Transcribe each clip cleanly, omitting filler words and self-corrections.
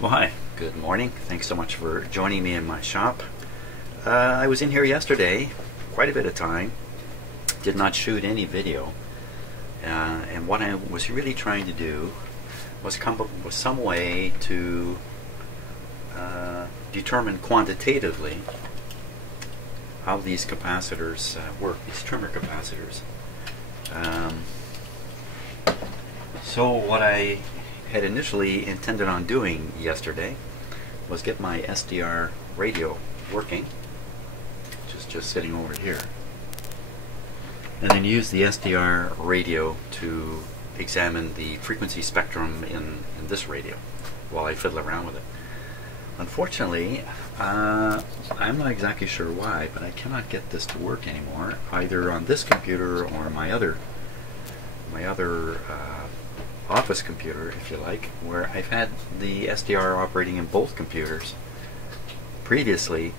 Well, hi, good morning. Thanks so much for joining me in my shop. I was in here yesterday, quite a bit of time, did not shoot any video, and what I was really trying to do was come up with some way to determine quantitatively how these capacitors work, these trimmer capacitors. So what I had initially intended on doing yesterday was get my SDR radio working, which is just sitting over here, and then use the SDR radio to examine the frequency spectrum in this radio while I fiddle around with it. Unfortunately, I'm not exactly sure why, but I cannot get this to work anymore, either on this computer or my other office computer, if you like, where I've had the SDR operating in both computers previously.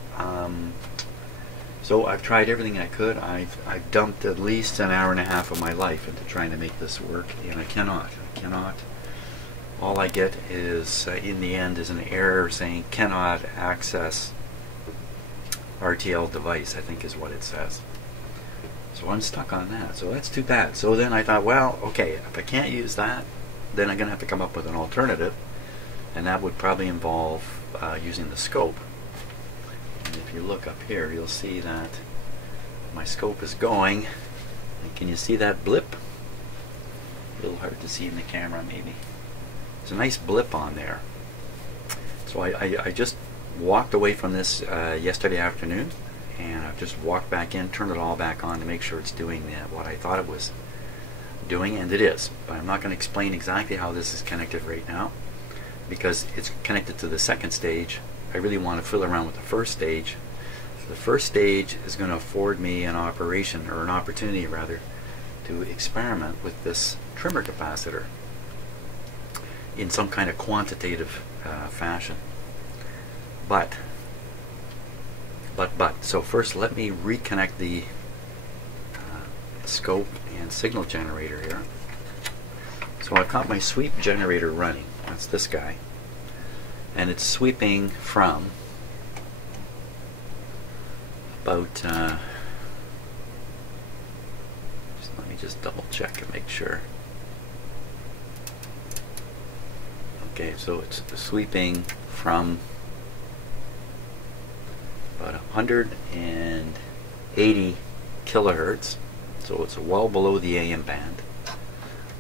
So I've tried everything I could. I've dumped at least an hour and a half of my life into trying to make this work, and I cannot. All I get is, in the end, is an error saying cannot access RTL device, I think is what it says. So I'm stuck on that. So that's too bad. So then I thought, well, okay, if I can't use that, then I'm going to have to come up with an alternative, and that would probably involve using the scope. And if you look up here, you'll see that my scope is going. And can you see that blip? A little hard to see in the camera, maybe. There's a nice blip on there. So I just walked away from this yesterday afternoon, and I've just walked back in, turned it all back on to make sure it's doing what I thought it was doing, and it is. But I'm not going to explain exactly how this is connected right now, because it's connected to the second stage. I really want to fiddle around with the first stage. So the first stage is going to afford me an opportunity rather, to experiment with this trimmer capacitor in some kind of quantitative fashion. But so first let me reconnect the scope and signal generator here. So I've got my sweep generator running. That's this guy, and it's sweeping from about let me just double check and make sure. Okay, so it's sweeping from about 180 kilohertz, so it's well below the AM band,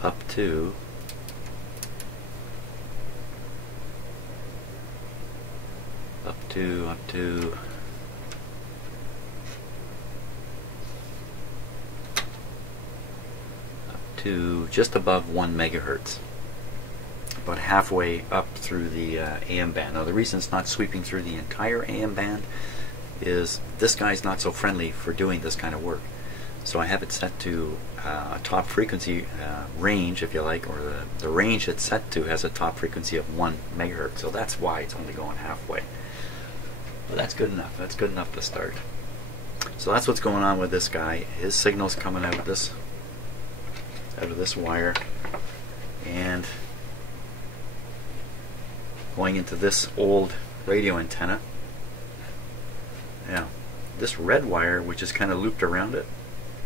up to just above 1 megahertz, about halfway up through the AM band. Now the reason it's not sweeping through the entire AM band is this guy's not so friendly for doing this kind of work. So I have it set to a top frequency range, if you like, or the range it's set to has a top frequency of 1 megahertz. So that's why it's only going halfway. But that's good enough. That's good enough to start. So that's what's going on with this guy. His signal's coming out of this wire and going into this old radio antenna. Now, this red wire, which is kind of looped around it,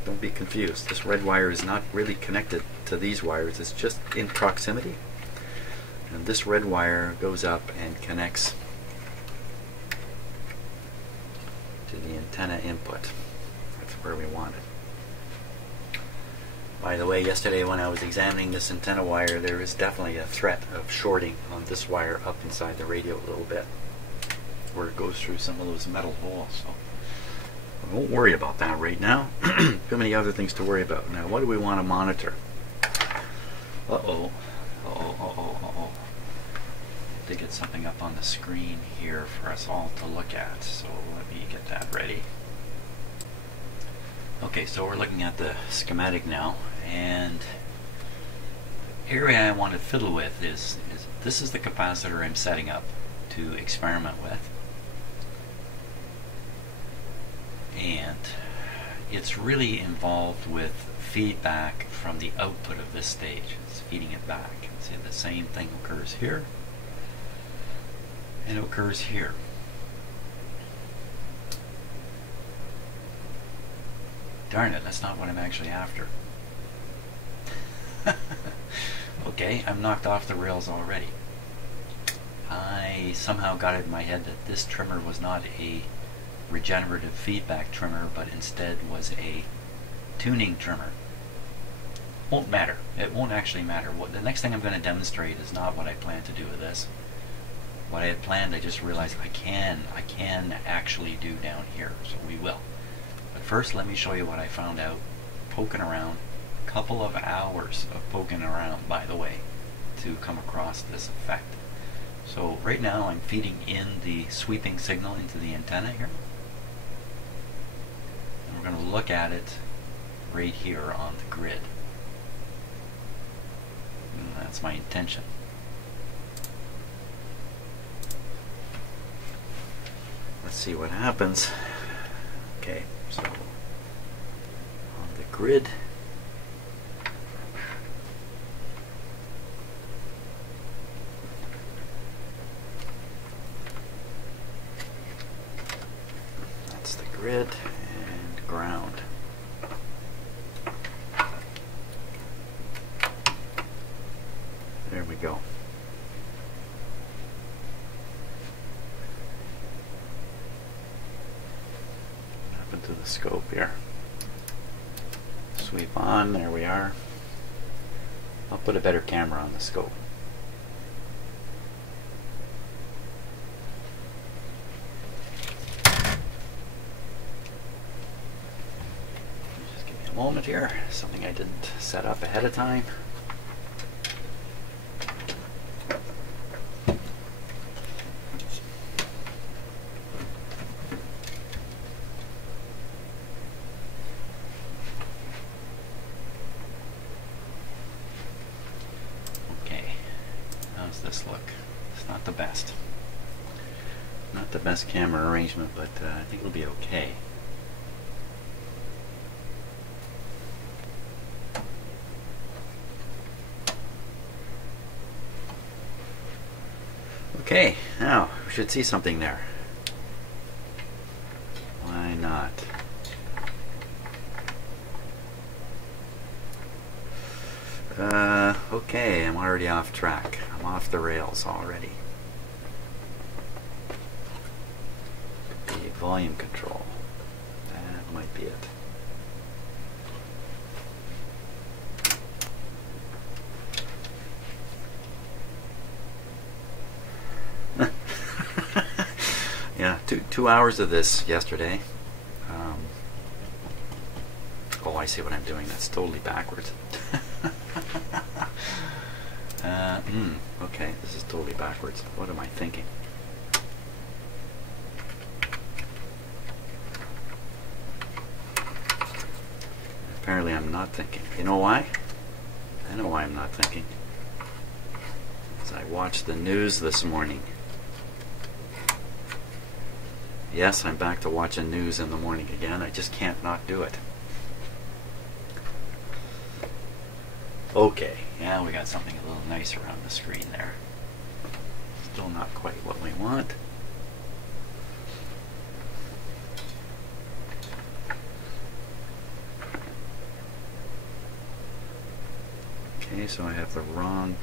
don't be confused. This red wire is not really connected to these wires. It's just in proximity. And this red wire goes up and connects to the antenna input. That's where we want it. By the way, yesterday when I was examining this antenna wire, there is definitely a threat of shorting on this wire up inside the radio a little bit, where it goes through some of those metal holes. So I won't worry about that right now. Too many other things to worry about. Now, what do we want to monitor? Uh-oh. To get something up on the screen here for us all to look at. So let me get that ready. Okay, so we're looking at the schematic now, and the area I want to fiddle with is this is the capacitor I'm setting up to experiment with. And it's really involved with feedback from the output of this stage. It's feeding it back. See, the same thing occurs here. and it occurs here. Darn it, that's not what I'm actually after. Okay, I'm knocked off the rails already. I somehow got it in my head that this trimmer was not a regenerative feedback trimmer, but instead was a tuning trimmer. Won't matter. It won't actually matter. The next thing I'm going to demonstrate is not what I plan to do with this. What I had planned, I just realized I can actually do down here, so we will. But first, let me show you what I found out poking around. A couple of hours of poking around, by the way, to come across this effect. So right now I'm feeding in the sweeping signal into the antenna here. And we're going to look at it right here on the grid. And that's my intention. Let's see what happens. Okay, so on the grid, that's the grid and ground. There we go. To the scope here. Sweep on, there we are. I'll put a better camera on the scope. Just give me a moment here, something I didn't set up ahead of time. This look. It's not the best. Not the best camera arrangement, but I think it'll be okay. Okay, now we should see something there. Why not? Okay, I'm already off track. I'm off the rails already. The volume control. That might be it. Yeah, two hours of this yesterday. Oh, I see what I'm doing. That's totally backwards. Okay, this is totally backwards. What am I thinking? Apparently I'm not thinking. You know why? I know why I'm not thinking. Because I watched the news this morning. Yes, I'm back to watching news in the morning again. I just can't not do it. Okay, yeah, we got something a little nicer on the screen there. Still not quite what we want. Okay, so I have the wrong...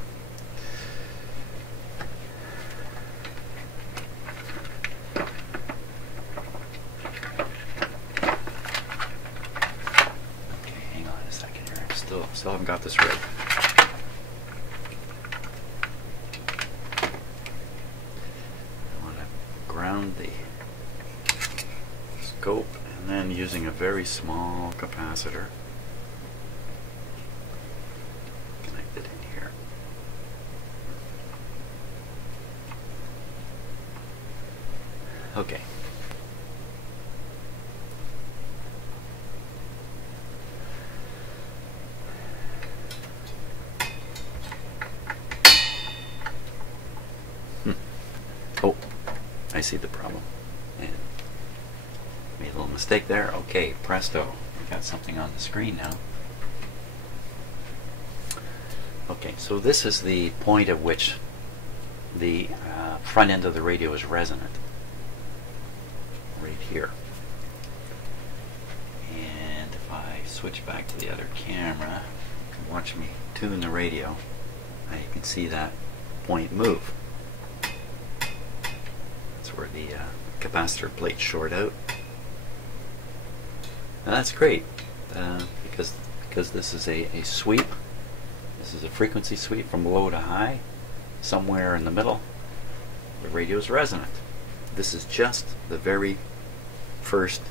Still haven't got this right. I want to ground the scope and then using a very small capacitor connect it in here. Okay. Oh, I see the problem. And made a little mistake there. Okay, presto. We got something on the screen now. Okay, so this is the point at which the front end of the radio is resonant. Right here. And if I switch back to the other camera, you can watch me tune the radio. Now you can see that point move. That's where the capacitor plates short out. Now that's great because this is a sweep. This is a frequency sweep from low to high. Somewhere in the middle, the radio is resonant. This is just the very first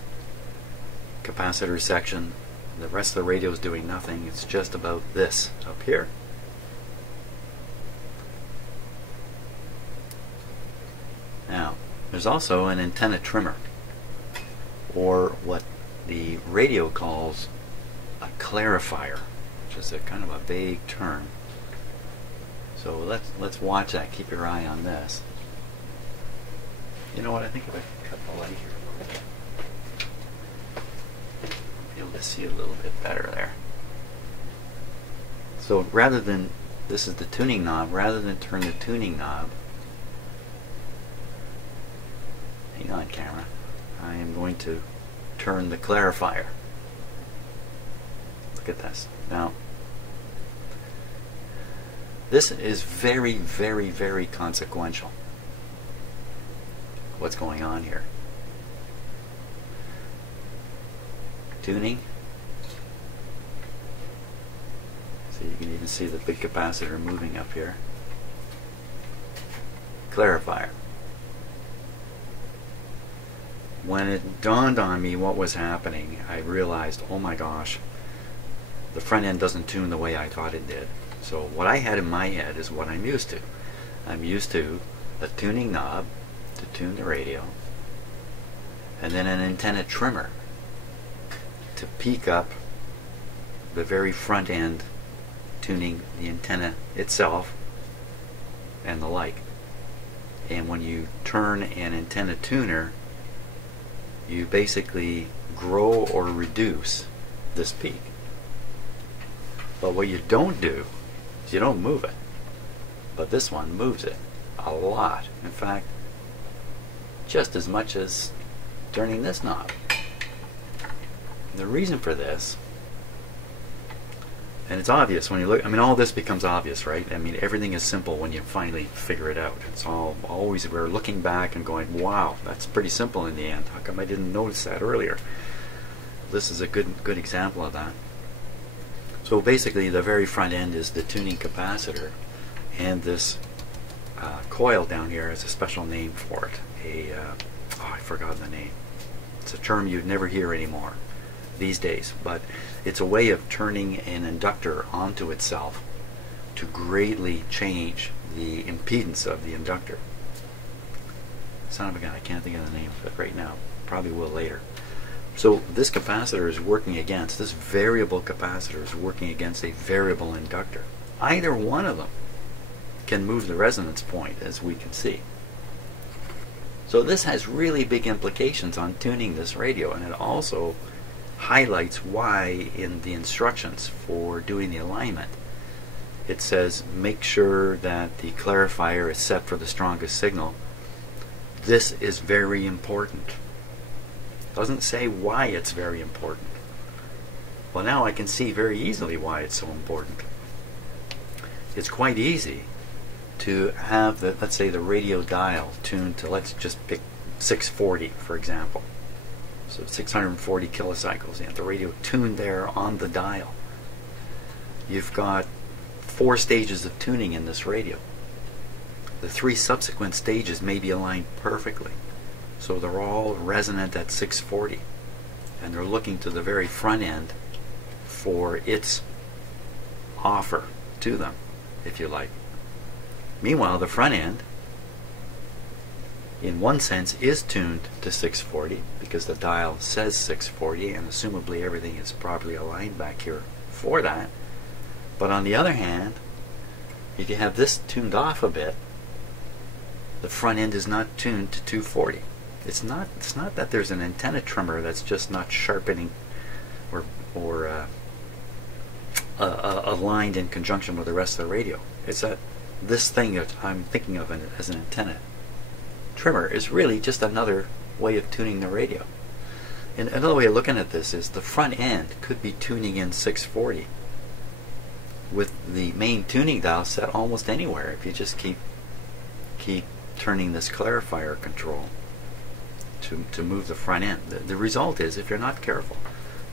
capacitor section. The rest of the radio is doing nothing. It's just about this up here. Now, there's also an antenna trimmer, or what the radio calls a clarifier, which is a kind of a vague term. So let's watch that. Keep your eye on this. You know what? I think if I cut the light here a little bit, I'll be able to see a little bit better there. So rather than, this is the tuning knob, rather than turn the tuning knob, hang on camera, I am going to turn the clarifier. Look at this. Now, this is very, very, very consequential. What's going on here? Tuning. So you can even see the big capacitor moving up here. Clarifier. When it dawned on me what was happening, I realized, oh my gosh, the front end doesn't tune the way I thought it did. So what I had in my head is what I'm used to. I'm used to a tuning knob to tune the radio, and then an antenna trimmer to peak up the very front end, tuning the antenna itself and the like. And when you turn an antenna tuner, you basically grow or reduce this peak. But what you don't do is you don't move it. But this one moves it a lot. In fact, just as much as turning this knob. The reason for this, and it's obvious when you look, I mean, all this becomes obvious, right? I mean, everything is simple when you finally figure it out. It's all always, we're looking back and going, wow, that's pretty simple in the end. How come I didn't notice that earlier? This is a good example of that. So basically, the very front end is the tuning capacitor, and this coil down here is a special name for it. Oh, I forgot the name. It's a term you'd never hear anymore these days, but it's a way of turning an inductor onto itself to greatly change the impedance of the inductor. Son of a gun, I can't think of the name of it right now. Probably will later. So this capacitor is working against, this variable capacitor is working against a variable inductor. Either one of them can move the resonance point, as we can see. So this has really big implications on tuning this radio, and it also highlights why in the instructions for doing the alignment it says make sure that the clarifier is set for the strongest signal. This is very important. It doesn't say why it's very important. Well, now I can see very easily why it's so important. It's quite easy to have the, let's say, the radio dial tuned to, let's just pick 640 for example. So 640 kilocycles, and the radio tuned there on the dial. You've got 4 stages of tuning in this radio. The 3 subsequent stages may be aligned perfectly. So they're all resonant at 640. And they're looking to the very front end for its offer to them, if you like. Meanwhile, the front end, in one sense, is tuned to 640 because the dial says 640, and assumably everything is properly aligned back here for that. But on the other hand, if you have this tuned off a bit, the front end is not tuned to 240. It's not that there's an antenna trimmer that's just not sharpening or aligned in conjunction with the rest of the radio. It's that this thing that I'm thinking of as an antenna trimmer is really just another way of tuning the radio. And another way of looking at this is the front end could be tuning in 640 with the main tuning dial set almost anywhere if you just keep turning this clarifier control to move the front end. The result is, if you're not careful,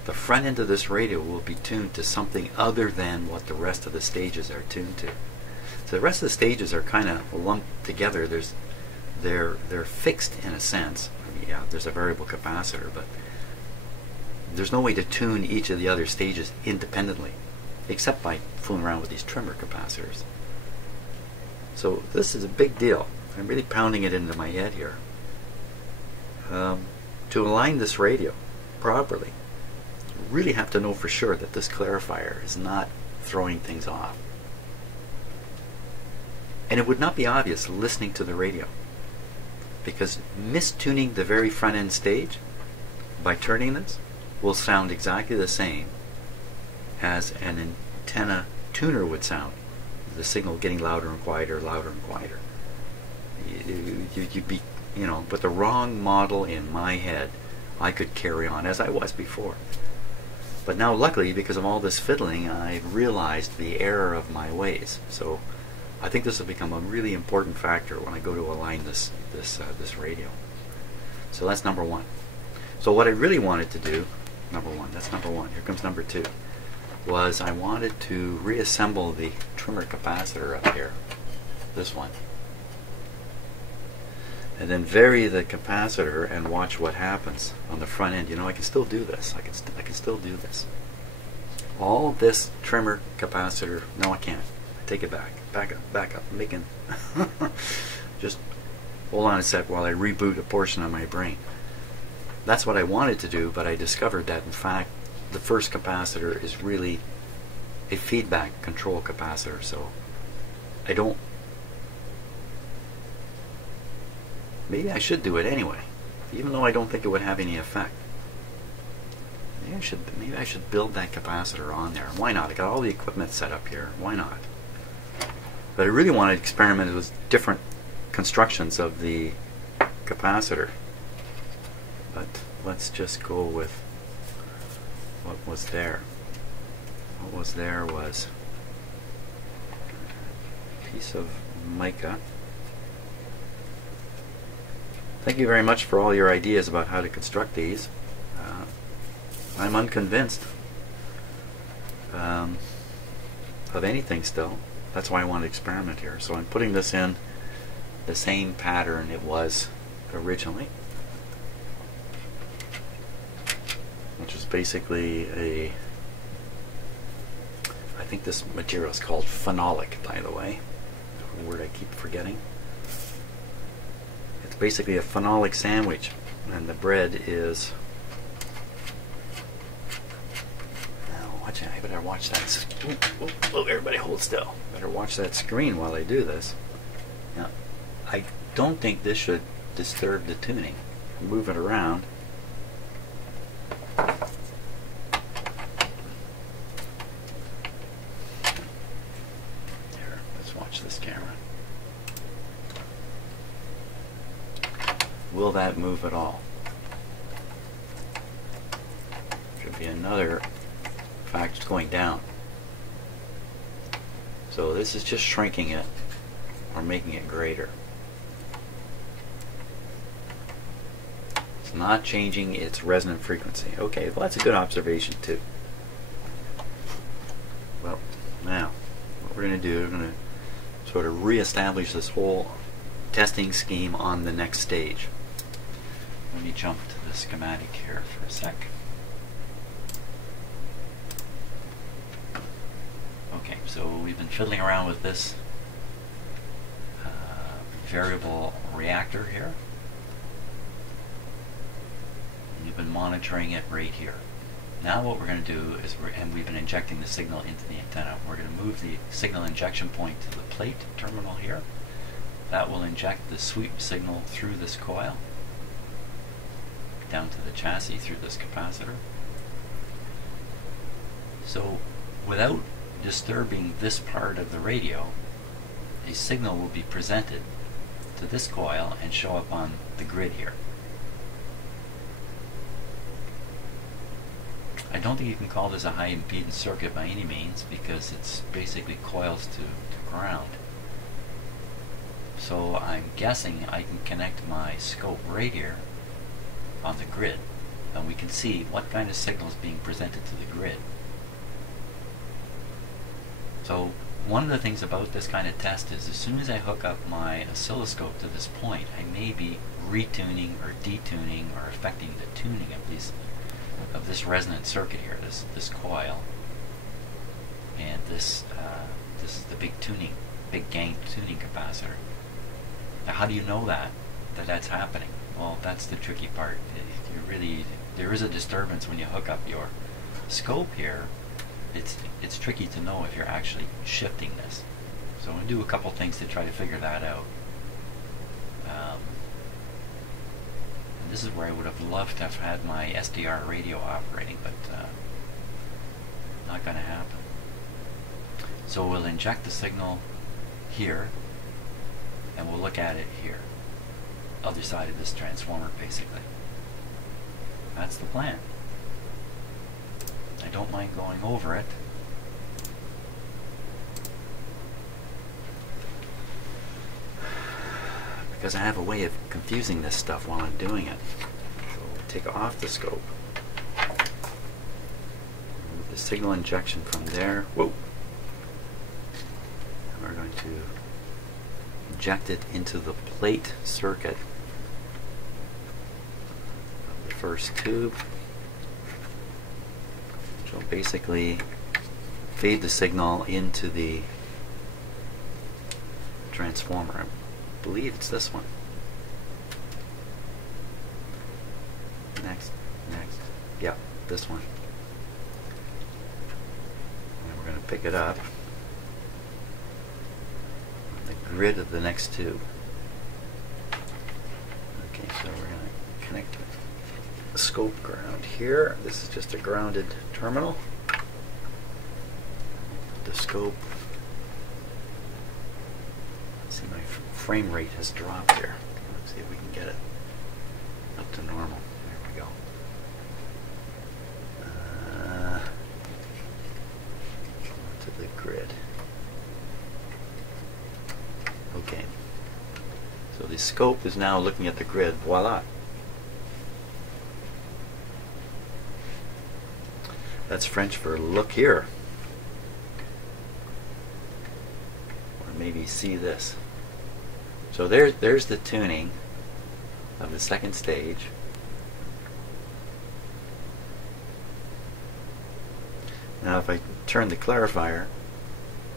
the front end of this radio will be tuned to something other than what the rest of the stages are tuned to. So the rest of the stages are kind of lumped together. They're fixed in a sense. I mean, yeah, there's a variable capacitor, but there's no way to tune each of the other stages independently, except by fooling around with these trimmer capacitors. So this is a big deal. I'm really pounding it into my head here. To align this radio properly, you really have to know for sure that this clarifier is not throwing things off. And it would not be obvious listening to the radio, because mistuning the very front end stage by turning this will sound exactly the same as an antenna tuner would sound. The signal getting louder and quieter, louder and quieter. You'd be, you know, with the wrong model in my head, I could carry on as I was before. But now, luckily, because of all this fiddling, I've realized the error of my ways. So I think this will become a really important factor when I go to align this radio. So that's number one. So what I really wanted to do, that's number one. Here comes number two. Was I wanted to reassemble the trimmer capacitor up here, this one, and then vary the capacitor and watch what happens on the front end. You know, I can still do this. I can still do this. All this trimmer capacitor. No, I can't. I take it back. Back up. I'm making. Just hold on a sec while I reboot a portion of my brain. That's what I wanted to do, but I discovered that in fact the first capacitor is really a feedback control capacitor, so I don't. Maybe I should do it anyway, even though I don't think it would have any effect. Maybe I should build that capacitor on there. Why not? I got all the equipment set up here. Why not? But I really want to experiment with different constructions of the capacitor. But let's just go with what was there. What was there was a piece of mica. Thank you very much for all your ideas about how to construct these. I'm unconvinced of anything still. That's why I want to experiment here. So I'm putting this in the same pattern it was originally, which is basically I think this material is called phenolic, by the way, a word I keep forgetting. It's basically a phenolic sandwich, and the bread is, I better watch that. Everybody hold still. Better watch that screen while I do this. Now, I don't think this should disturb the tuning. Move it around. There, let's watch this camera. Will that move at all? Should be another fact, it's going down. So this is just shrinking it or making it greater. It's not changing its resonant frequency. Okay, well that's a good observation too. Well, now what we're going to do, we're going to sort of reestablish this whole testing scheme on the next stage. Let me jump to the schematic here for a sec. Okay, so we've been fiddling around with this variable reactor here. And you've been monitoring it right here. Now what we're going to do is, and we've been injecting the signal into the antenna, we're going to move the signal injection point to the plate terminal here. That will inject the sweep signal through this coil down to the chassis through this capacitor. So without disturbing this part of the radio, a signal will be presented to this coil and show up on the grid here. I don't think you can call this a high impedance circuit by any means, because it's basically coils to ground. So I'm guessing I can connect my scope right here on the grid, and we can see what kind of signal is being presented to the grid. So one of the things about this kind of test is, as soon as I hook up my oscilloscope to this point, I may be retuning or detuning or affecting the tuning of this resonant circuit here, this coil, and this is the big gain tuning capacitor. Now, how do you know that's happening? Well, that's the tricky part. There is a disturbance when you hook up your scope here. It's tricky to know if you're actually shifting this. So I'm going to do a couple things to try to figure that out. And this is where I would have loved to have had my SDR radio operating, but not going to happen. So we'll inject the signal here, and we'll look at it here. Other side of this transformer, basically. That's the plan. I don't mind going over it. Because I have a way of confusing this stuff while I'm doing it. So we'll take off the scope. Remove the signal injection from there. Whoa! And we're going to inject it into the plate circuit of the first tube. Which will basically feed the signal into the transformer. I believe it's this one. Next. Yeah, this one. And we're going to pick it up on the grid of the next tube. Okay, so we're going to connect the scope ground here. This is just a grounded terminal. The scope. See, my frame rate has dropped here. Let's see if we can get it up to normal. There we go. To the grid. Okay. So the scope is now looking at the grid. Voila. That's French for look here. Or maybe see this. So there's the tuning of the second stage. Now if I turn the clarifier,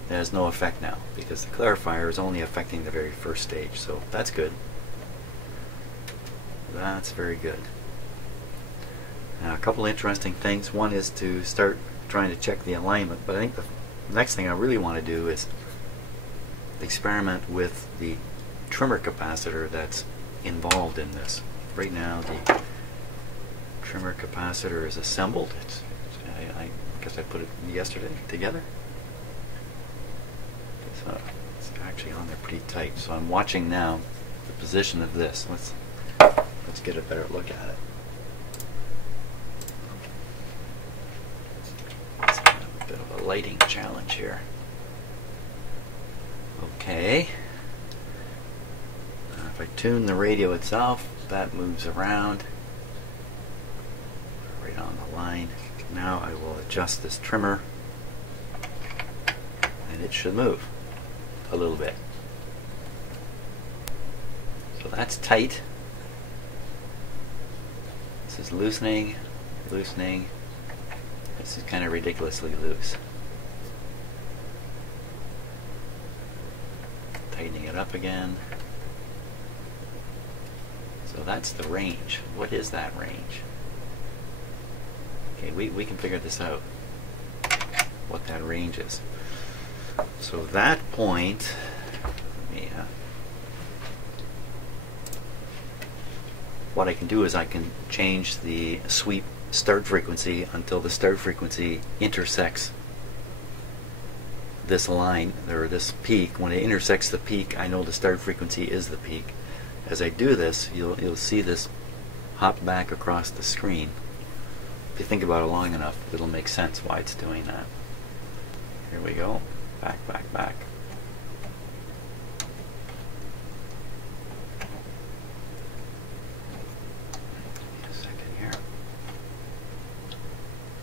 it has no effect now, because the clarifier is only affecting the very first stage. So that's good. That's very good. Now a couple interesting things. One is to start trying to check the alignment, but I think the next thing I really want to do is experiment with the trimmer capacitor that's involved in this. Right now the trimmer capacitor is assembled. I guess I put it yesterday together. So it's actually on there pretty tight. So I'm watching now the position of this. Let's get a better look at it. It's kind of a bit of a lighting challenge here. Okay. If I tune the radio itself, that moves around right on the line. Now I will adjust this trimmer, and it should move a little bit. So that's tight. This is loosening. This is kind of ridiculously loose. Tightening it up again. So that's the range. What is that range? Okay, we can figure this out, what that range is. So that point, what I can do is I can change the sweep start frequency until the start frequency intersects this line, or this peak, when it intersects the peak, I know the start frequency is the peak. As I do this, you'll see this hop back across the screen. If you think about it long enough, it'll make sense why it's doing that. Here we go. Back, back, back. A second here.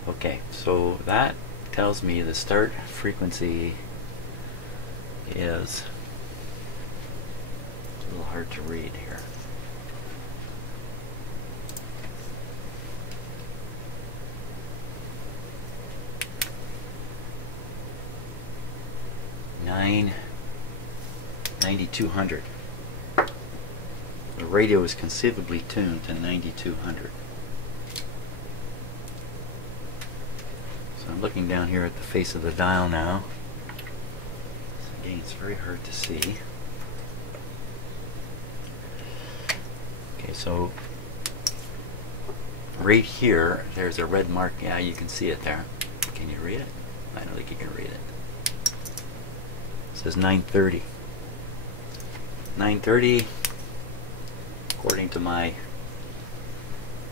Okay, so that tells me the start frequency is a little hard to read here. Nine 9200. The radio is conceivably tuned to 9200. So I'm looking down here at the face of the dial now. So again, it's very hard to see. Okay, so right here, there's a red mark. Yeah, you can see it there. Can you read it? I don't think you can read it. It says 930. 930, according to my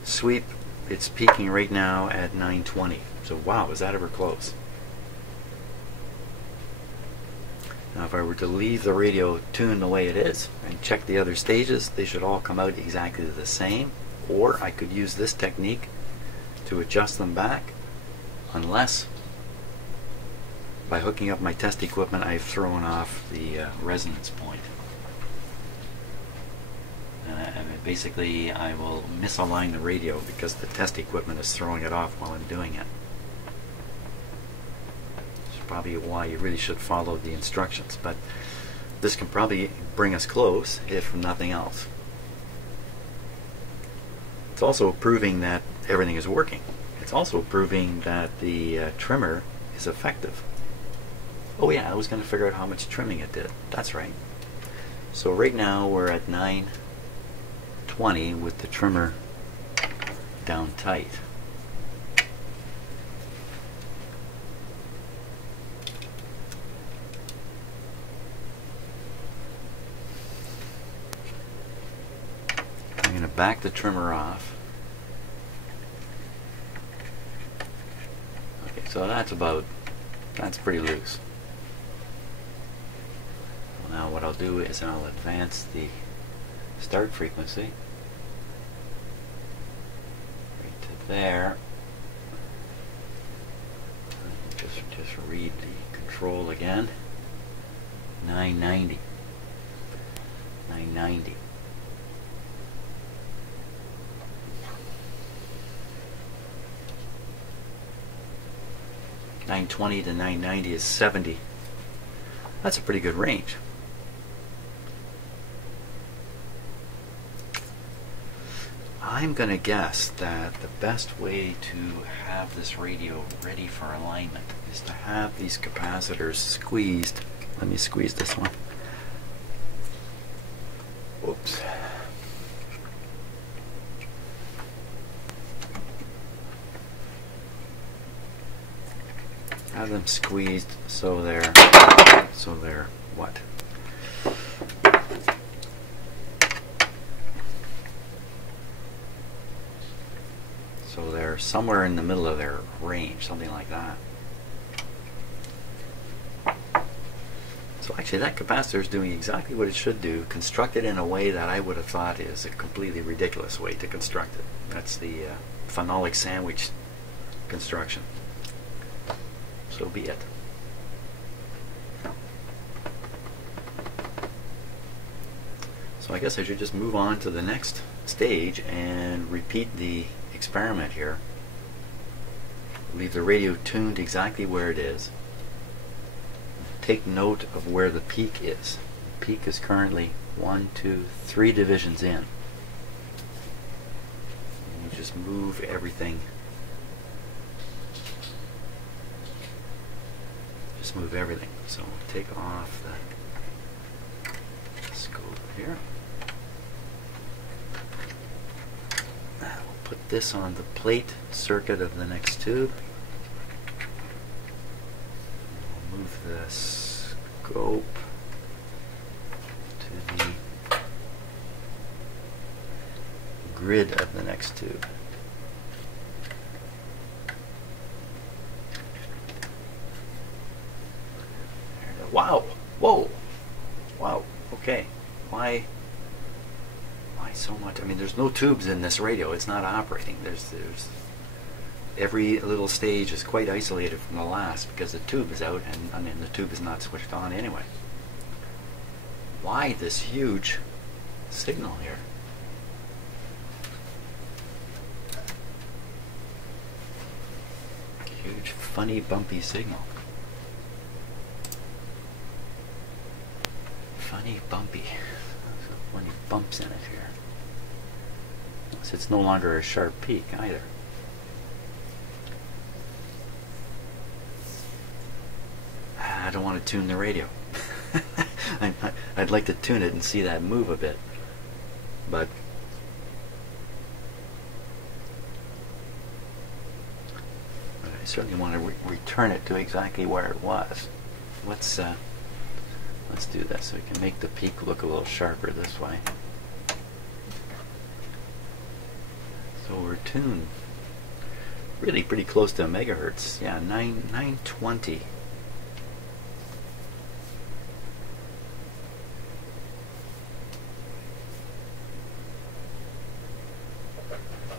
sweep, it's peaking right now at 920. So wow, is that ever close? Now if I were to leave the radio tuned the way it is and check the other stages, they should all come out exactly the same. Or I could use this technique to adjust them back, unless by hooking up my test equipment I've thrown off the resonance point. Basically I will misalign the radio because the test equipment is throwing it off while I'm doing it. It's probably why you really should follow the instructions, but this can probably bring us close, if nothing else. It's also proving that everything is working. It's also proving that the trimmer is effective. Oh yeah, I was going to figure out how much trimming it did. That's right. So right now we're at 920 with the trimmer down tight. I'm going to back the trimmer off. Okay, so that's pretty loose. Now what I'll do is I'll advance the start frequency right to there. Just read the control again. 990. 990. .920 to 990 is 70. That's a pretty good range. I'm going to guess that the best way to have this radio ready for alignment is to have these capacitors squeezed. Let me squeeze this one. Whoops. Have them squeezed so they're what? So they're somewhere in the middle of their range, something like that. So actually that capacitor is doing exactly what it should do, constructed in a way that I would have thought is a completely ridiculous way to construct it. That's the phenolic sandwich construction. So be it. So I guess I should just move on to the next stage and repeat the experiment here. Leave the radio tuned exactly where it is. Take note of where the peak is. The peak is currently 1, 2, 3 divisions in. And you just move everything. Just move everything. So take off the scope here. Put this on the plate circuit of the next tube. We'll move the the scope to the grid of the next tube. Wow! Whoa! Wow! Okay. Why so much? I mean, there's no tubes in this radio. It's not operating. There's every little stage is quite isolated from the last because the tube is out, and I mean the tube is not switched on anyway. Why this huge signal here? Huge, funny, bumpy signal. Funny, bumpy. Funny bumps in it here. It's no longer a sharp peak either. I don't want to tune the radio. I'd like to tune it and see that move a bit, but I certainly want to return it to exactly where it was. Let's do that so we can make the peak look a little sharper this way. So we're tuned really pretty close to a megahertz. Yeah, 920.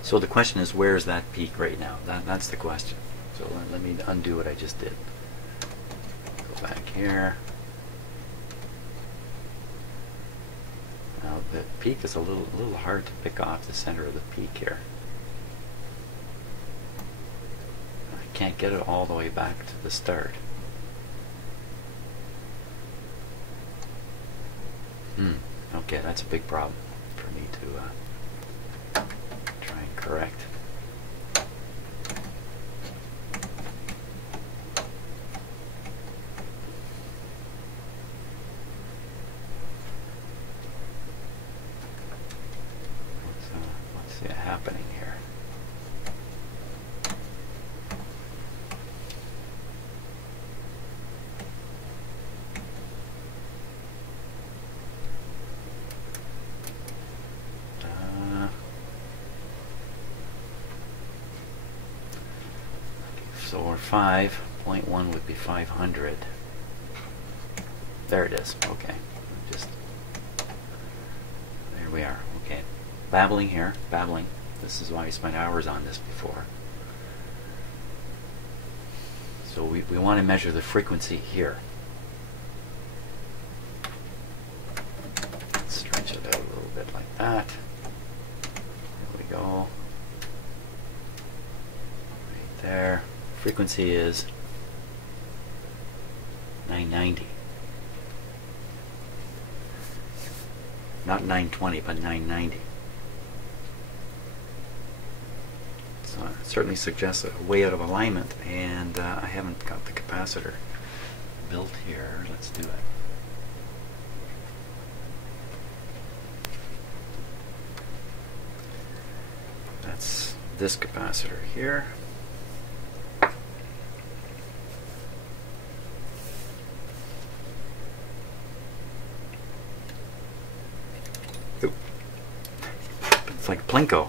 So the question is, where's that peak right now? That's the question. So let me undo what I just did. Go back here. Now the peak is a little hard to pick off the center of the peak here. I can't get it all the way back to the start. Okay, that's a big problem for me to try and correct. What's happening here? So we're 5.1 would be 500. There it is. Okay. Just there we are. Okay. Babbling here. Babbling. This is why I spent hours on this before. So we want to measure the frequency here. Let's stretch it out a little bit like that. There we go. Right there. Frequency is 990. Not 920, but 990. So it certainly suggests a way out of alignment, and I haven't got the capacitor built here. Let's do it. That's this capacitor here. It's like Plinko.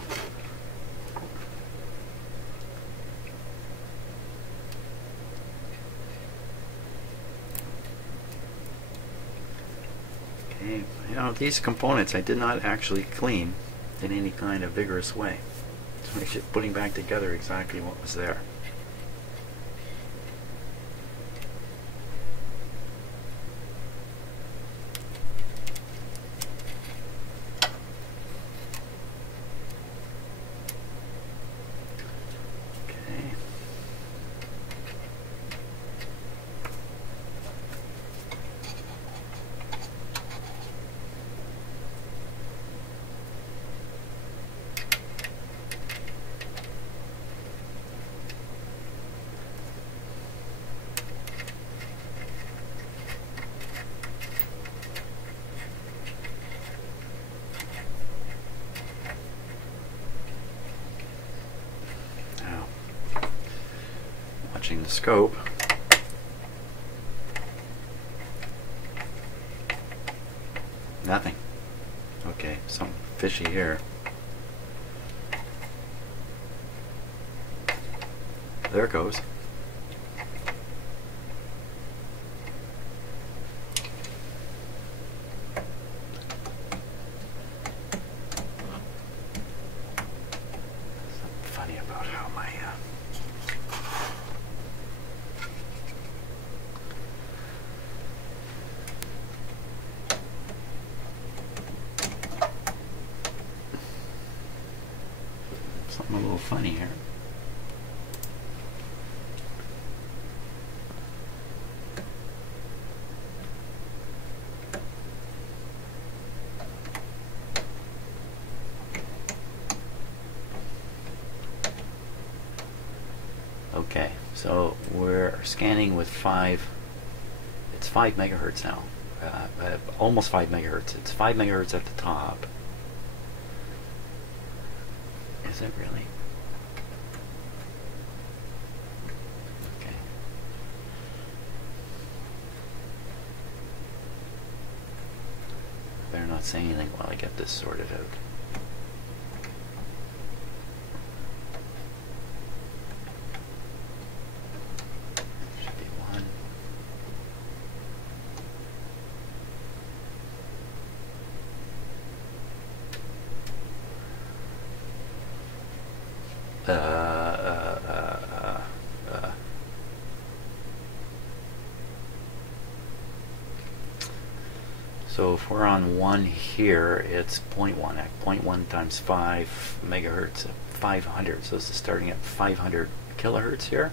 Okay, you know, these components I did not actually clean in any kind of vigorous way. So I'm just putting back together exactly what was there. Watching the scope. Okay, something fishy here. There it goes. Something funny about how my something a little funny here. Okay, so we're scanning with it's 5 megahertz now. Almost 5 megahertz. It's 5 megahertz at the top. Is it really? Okay. Better not say anything while I get this sorted out. Should be 1. So if we're on 1 here, it's 0.1. 0.1 times 5 megahertz, 500. So this is starting at 500 kilohertz here.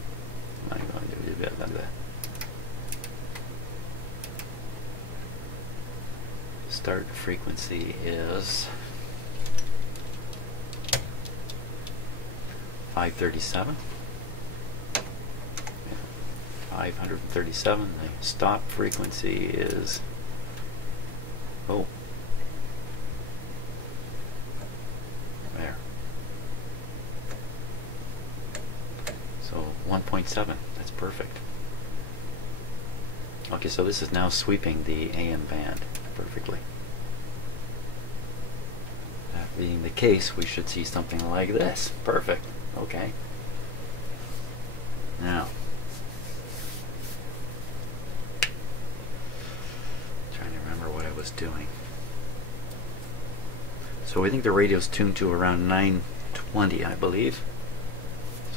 I'm going to do a bit of the start frequency is 537. 537. The stop frequency is there. So 1.7. That's perfect. Okay, so this is now sweeping the AM band perfectly. That being the case, we should see something like this. Perfect. Okay. Now, trying to remember what I was doing. So I think the radio's tuned to around 920, I believe.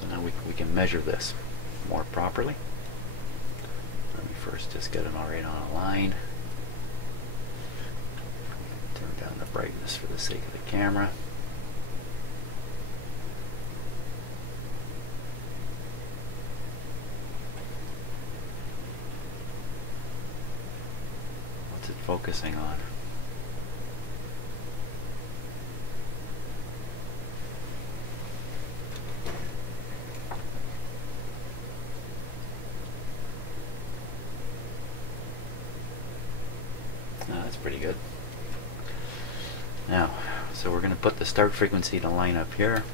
So now we can measure this more properly. Let me first just get it all right on a line. Turn down the brightness for the sake of the camera. What's it focusing on? That's pretty good. Now, so we're going to put the start frequency to line up here.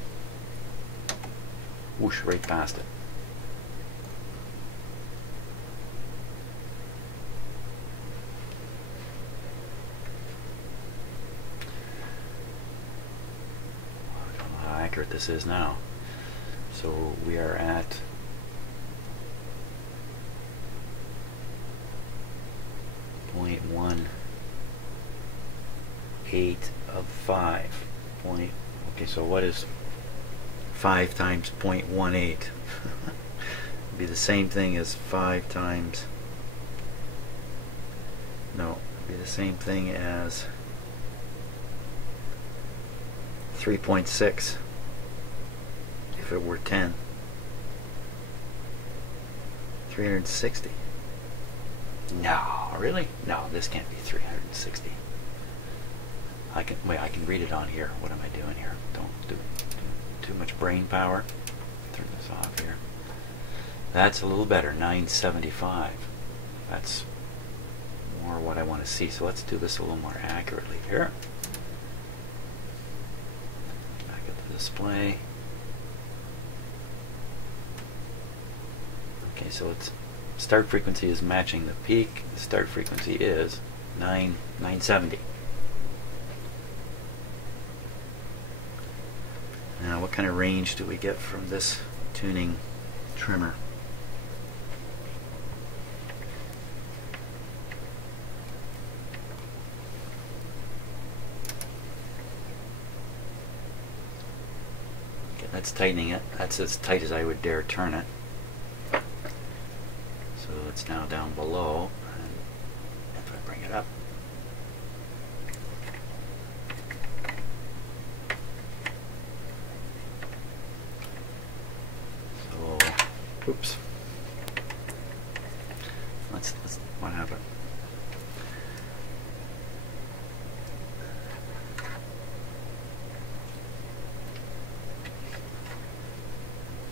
Whoosh, right past it. I don't know how accurate this is now. So we are at 0.18 of 5. Okay, so what is 5 times 0.18? It'd be the same thing as 5 times... No, it'd be the same thing as 3.6 if it were 10. 360. No, really? No, this can't be 360. I can read it on here. What am I doing here? Don't do too much brain power. Turn this off here. That's a little better. 975. That's more what I want to see. So let's do this a little more accurately here. Back at the display. Okay, so its start frequency is matching the peak. The start frequency is 970. kind of range do we get from this tuning trimmer? Okay, that's tightening it. That's as tight as I would dare turn it. So it's now down below. And if I bring it up, oops. Let's what happened?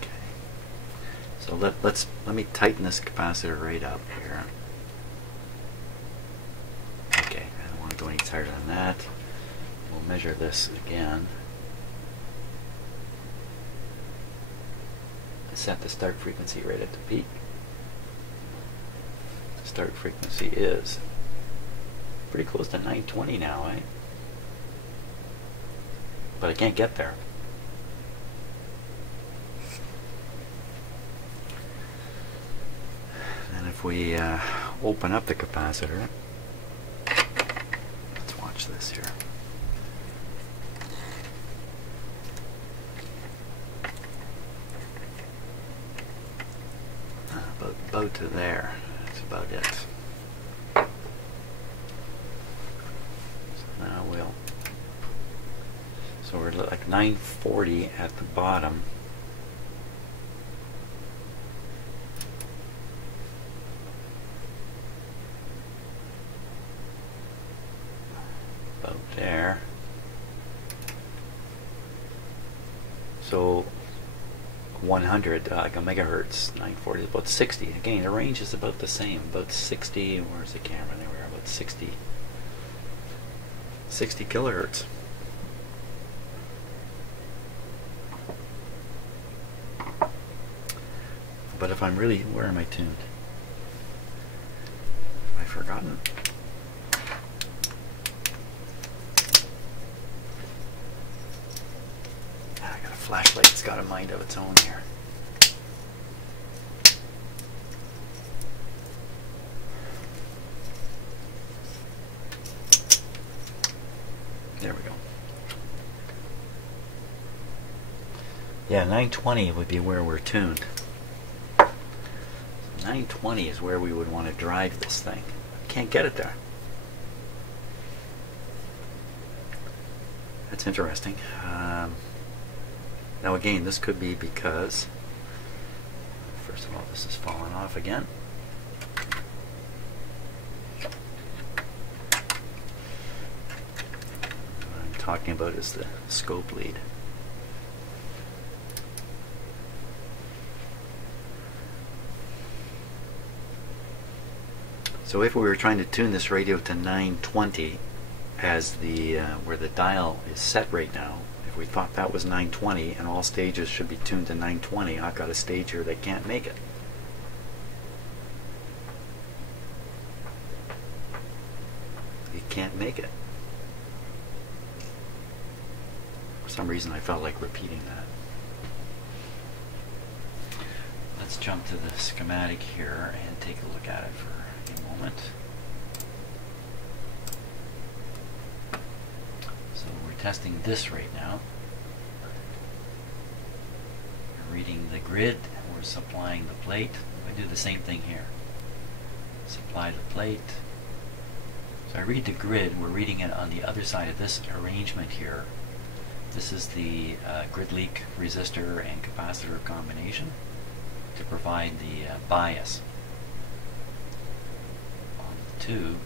Okay. So let me tighten this capacitor right up here. Okay, I don't want to go any tighter than that. We'll measure this again. Set the start frequency right at the peak. The start frequency is pretty close to 920 now, eh? But I can't get there. And if we open up the capacitor, let's watch this here. About to there. That's about it. So now so we're like 940 at the bottom. About there. So 100, like a megahertz, 940 is about 60. Again, the range is about the same, about 60. Where's the camera? There we are, about 60 kilohertz. But if I'm really, where am I tuned? Have I forgotten? I got a flashlight. It's got a mind of its own here. There we go. Yeah, 920 would be where we're tuned. 920 is where we would want to drive this thing. Can't get it there. That's interesting. Now again, this could be because, first of all, this is falling off again. What I'm talking about is the scope lead. So if we were trying to tune this radio to 920 as the where the dial is set right now, if we thought that was 920 and all stages should be tuned to 920, I've got a stage here that can't make it. It can't make it. For some reason I felt like repeating that. Let's jump to the schematic here and take a look at it for a moment. So we're testing this right now. We're reading the grid, we're supplying the plate. I do the same thing here. Supply the plate. So I read the grid, we're reading it on the other side of this arrangement here. This is the grid leak resistor and capacitor combination to provide the bias on the tube.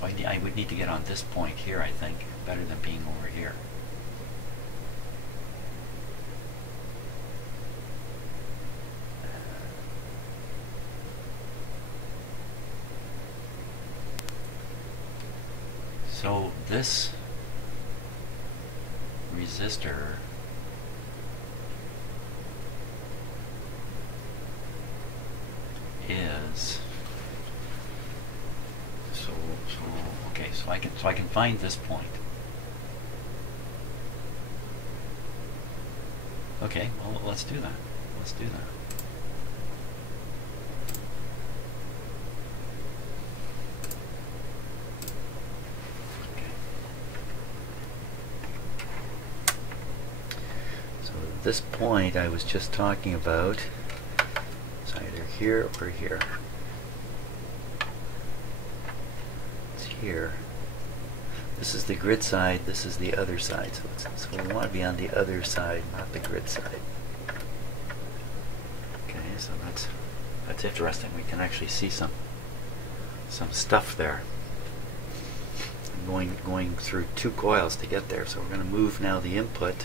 So I would need to get on this point here, I think, better than being over here. So this resistor is okay, so I can find this point. Okay, well, let's do that. Let's do that. Okay. So at this point I was just talking about, it's either here or here. It's here. This is the grid side, this is the other side. So we want to be on the other side, not the grid side. Okay, so that's interesting. We can actually see some stuff there. I'm going through 2 coils to get there. So we're going to move now the input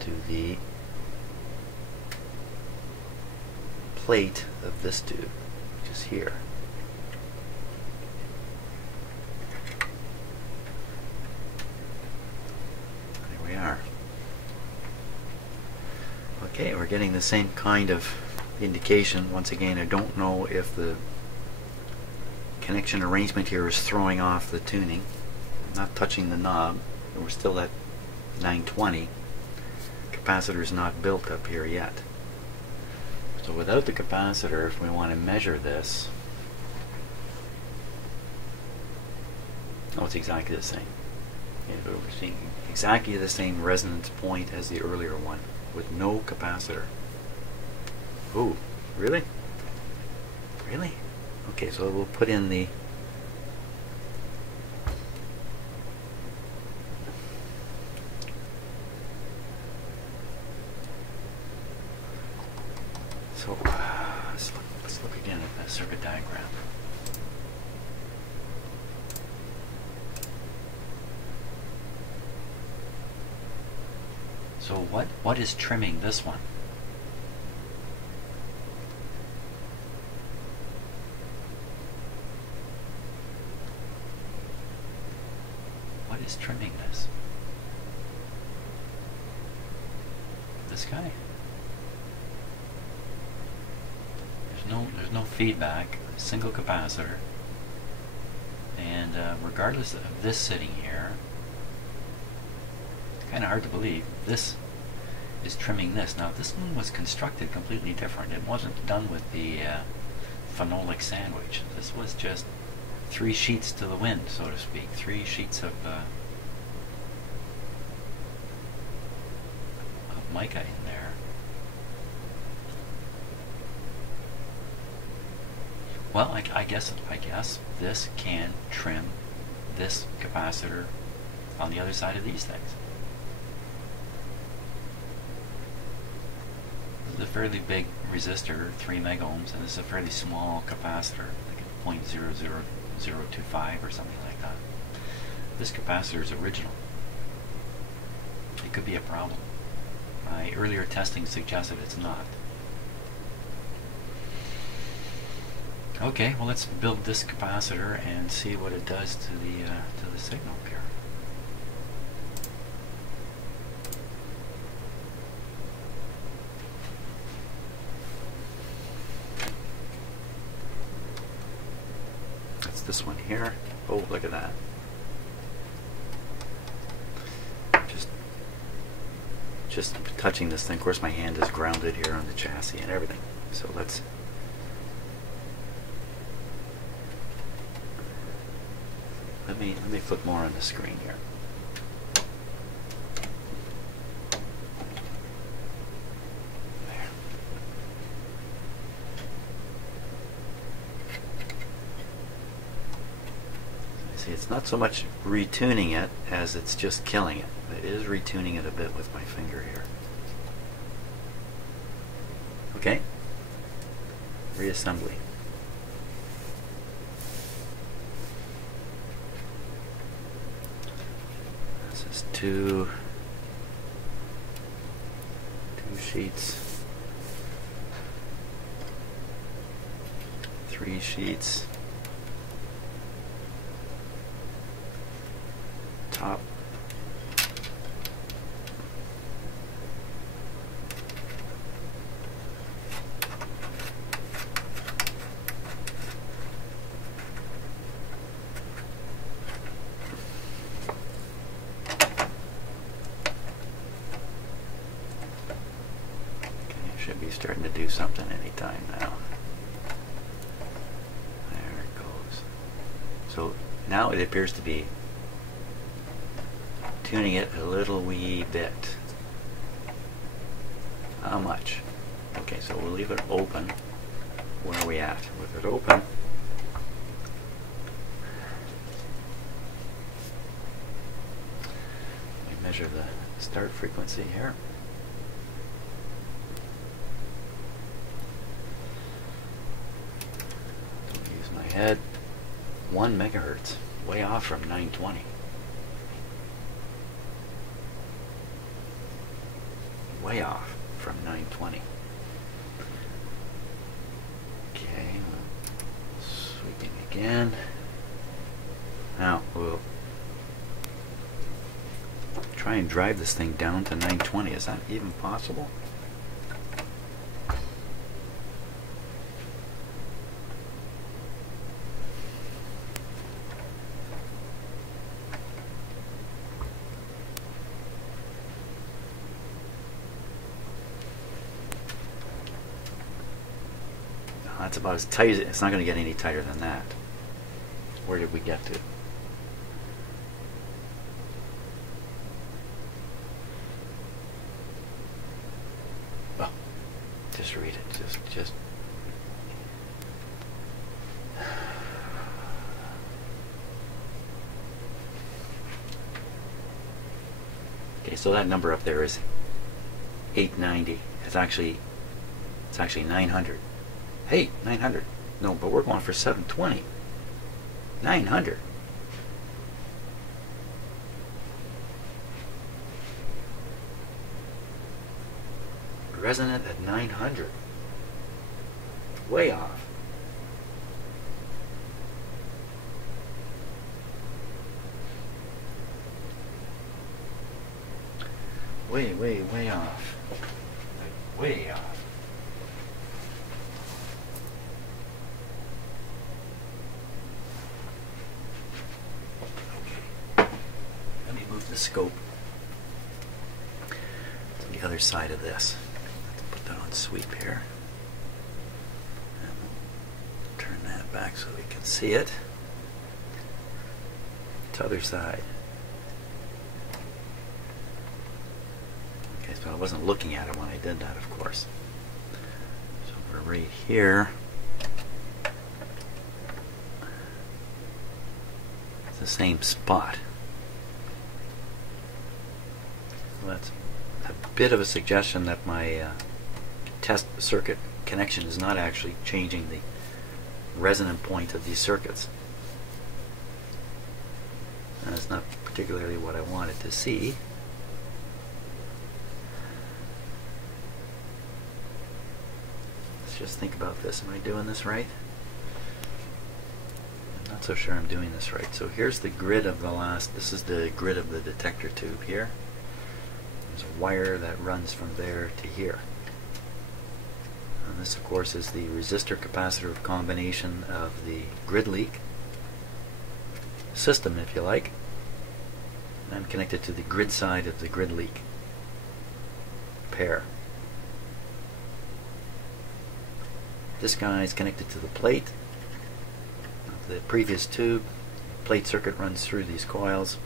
to the plate of this tube, which is here. There we are. Okay, we're getting the same kind of indication. Once again, I don't know if the connection arrangement here is throwing off the tuning. I'm not touching the knob. We're still at 920. Capacitor is not built up here yet. So without the capacitor, if we want to measure this, oh, it's exactly the same. We're seeing exactly the same resonance point as the earlier one with no capacitor. Oh, really? Really? Okay, so we'll put in the let's look again at the circuit diagram. So what is trimming this one? What is trimming this? This guy? There's no feedback, single capacitor, and regardless of this sitting here, it's kind of hard to believe this is trimming this. Now this one was constructed completely different. It wasn't done with the phenolic sandwich. This was just 3 sheets to the wind, so to speak. 3 sheets of mica in there. Well, I guess this can trim this capacitor on the other side of these things. This is a fairly big resistor, 3 megohms, and this is a fairly small capacitor, like a 0.00025 or something like that. This capacitor is original. It could be a problem. My earlier testing suggested it's not. Okay, well, let's build this capacitor and see what it does to the signal here. That's this one here. Oh, look at that. Just touching this thing. Of course, my hand is grounded here on the chassis and everything. So let's. Let me put more on the screen here. There. See, it's not so much retuning it as it's just killing it. It is retuning it a bit with my finger here. Okay. Reassembly. This is two sheets, 3 sheets, top, starting to do something anytime now. There it goes. So now it appears to be tuning it a little wee bit. How much? Okay, so we'll leave it open. Where are we at? With it open, we measure the start frequency here. Don't use my head. 1 megahertz, way off from 920. Way off from 920. Okay, sweeping again. Now we'll try and drive this thing down to 920. Is that even possible? That's about as tight as it's not going to get any tighter than that. Where did we get to? Oh, just read it. Just. Okay, so that number up there is 890. It's actually 900. Hey, 900. No, but we're going for 720. 900. Resonant at 900. Way off. Way off. Way off. The scope to the other side of this. Let's put that on sweep here. And turn that back so we can see it. To other side. Okay, so I wasn't looking at it when I did that, of course. So we're right here. It's the same spot. That's a bit of a suggestion that my test circuit connection is not actually changing the resonant point of these circuits. And that's not particularly what I wanted to see. Let's just think about this. Am I doing this right? I'm not so sure I'm doing this right. So here's the grid of the last, this is the grid of the detector tube here. There's a wire that runs from there to here. And this, of course, is the resistor capacitor combination of the grid leak system, if you like. And I'm connected to the grid side of the grid leak pair. This guy is connected to the plate of the previous tube. Plate circuit runs through these coils.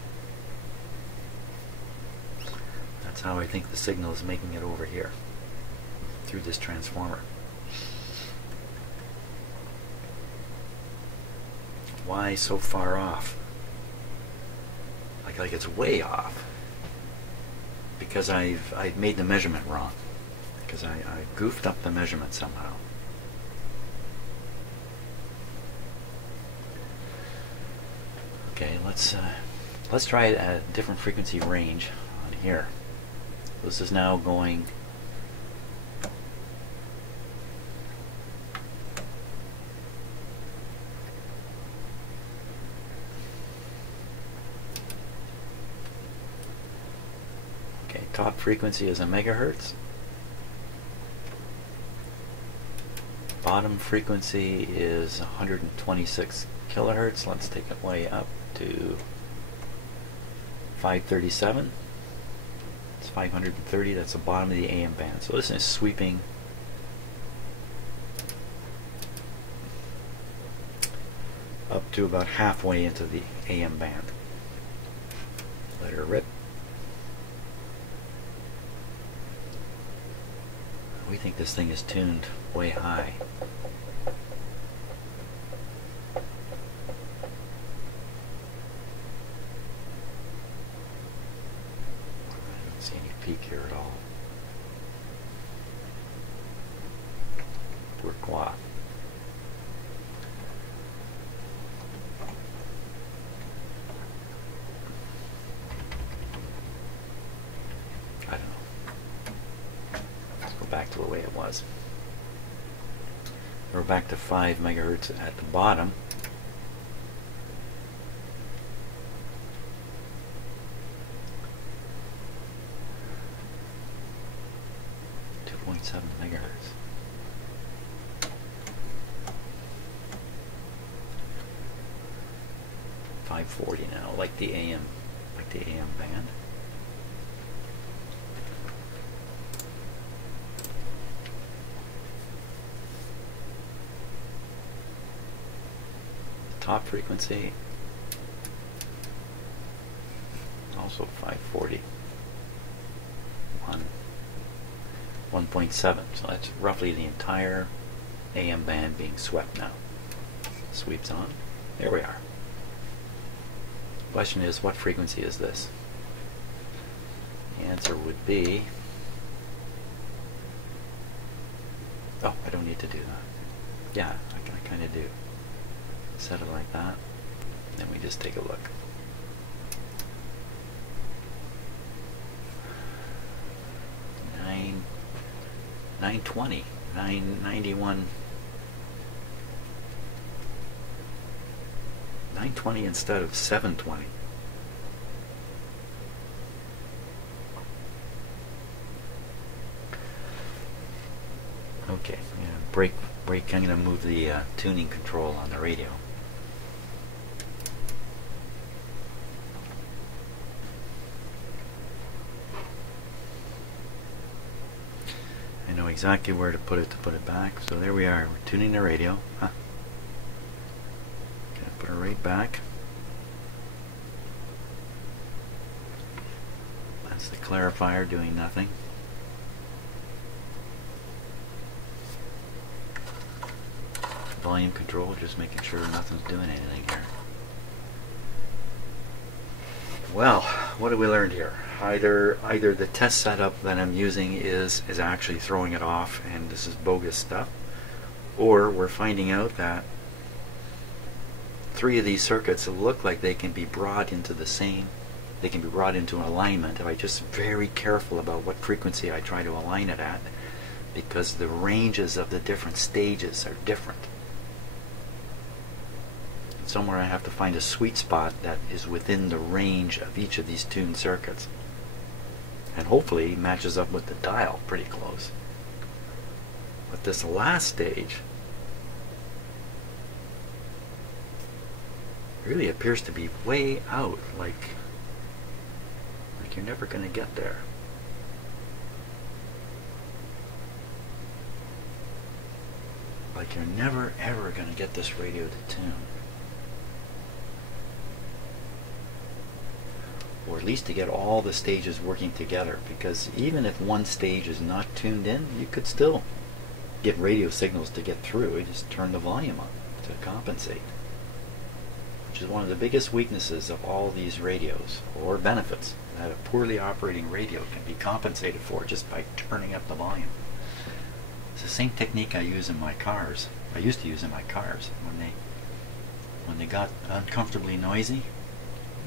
That's how I think the signal is making it over here through this transformer. Why so far off? Like it's way off. Because I've made the measurement wrong. Because I goofed up the measurement somehow. Okay, let's try a different frequency range on here. This is now going top frequency is a megahertz. Bottom frequency is 126 kilohertz. Let's take it way up to 537. It's 530. That's the bottom of the AM band. So this is sweeping up to about halfway into the AM band. Let her rip. We think this thing is tuned way high. I don't see any peak here at all. Pourquoi? I don't know. Let's go back to the way it was. We're back to 5 megahertz at the bottom. .7 megahertz. .540 now, like the AM band. Top frequency also 540. 1.7, so that's roughly the entire AM band being swept now. Sweeps on. There we are. Question is, what frequency is this? The answer would be... Oh, I don't need to do that. Yeah, I kind of do. Set it like that. Then we just take a look. 920, 991, 920 instead of 720. Okay, break. I'm going to move the tuning control on the radio. I know exactly where to put it back. So there we are. We're tuning the radio. Huh. Okay, put it right back. That's the clarifier doing nothing. Volume control, just making sure nothing's doing anything here. Well, what have we learned here? Either the test setup that I'm using is actually throwing it off and this is bogus stuff, or we're finding out that 3 of these circuits look like they can be brought into alignment if I just very careful about what frequency I try to align it at, because the ranges of the different stages are different. Somewhere I have to find a sweet spot that is within the range of each of these tuned circuits, and hopefully matches up with the dial pretty close. But this last stage really appears to be way out, like you're never going to get there. Like you're never ever going to get this radio to tune. Or at least to get all the stages working together, because even if one stage is not tuned in, you could still get radio signals to get through. You just turn the volume up to compensate, which is one of the biggest weaknesses of all these radios, or benefits, that a poorly operating radio can be compensated for just by turning up the volume. It's the same technique I use in my cars. I used to use in my cars when they got uncomfortably noisy. You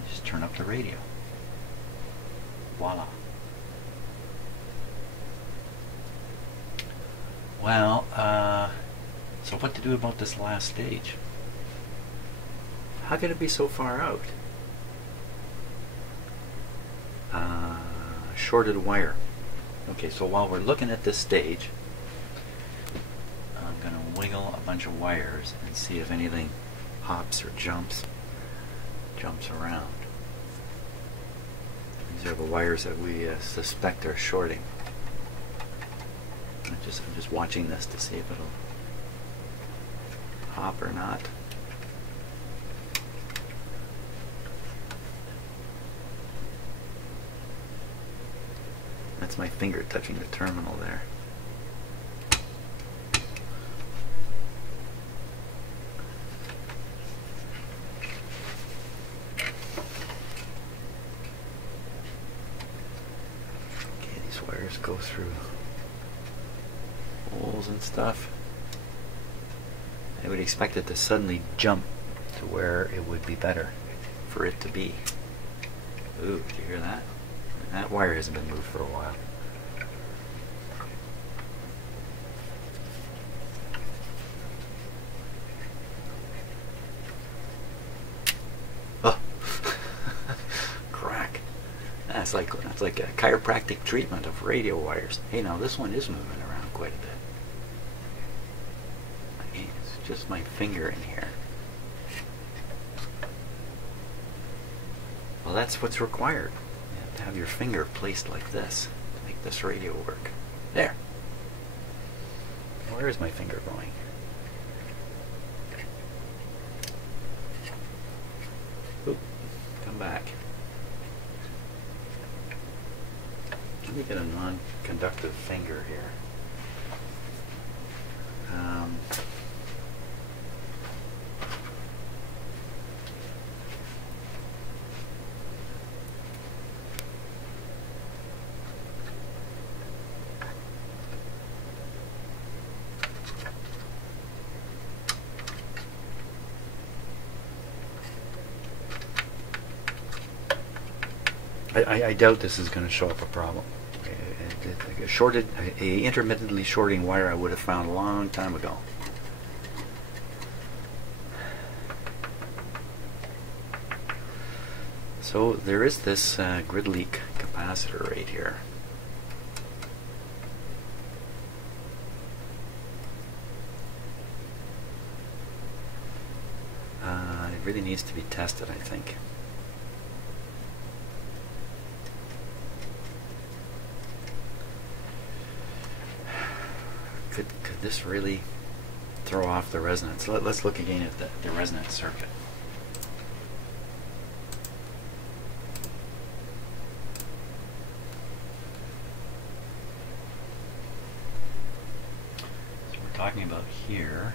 just turn up the radio. Voila. Well, so what to do about this last stage? How could it be so far out? Shorted wire. Okay, so while we're looking at this stage, I'm going to wiggle a bunch of wires and see if anything hops or jumps around. These are the wires that we suspect are shorting. I'm just watching this to see if it'll hop or not. That's my finger touching the terminal there. Okay, these wires go through holes and stuff. I would expect it to suddenly jump to where it would be better for it to be. Ooh, did you hear that? That wire hasn't been moved for a while. Oh, crack. That's like a chiropractic treatment of radio wires. Hey, now this one is moving around quite a bit. It's just my finger in here. Well, that's what's required. You have to have your finger placed like this to make this radio work. There. Where is my finger going? Oop. Come back. Let me get a non-conductive finger here. I doubt this is going to show up a problem. A intermittently shorting wire I would have found a long time ago. So there is this grid leak capacitor right here. It really needs to be tested, I think. Could this really throw off the resonance? Let's look again at the resonance circuit. So we're talking about here,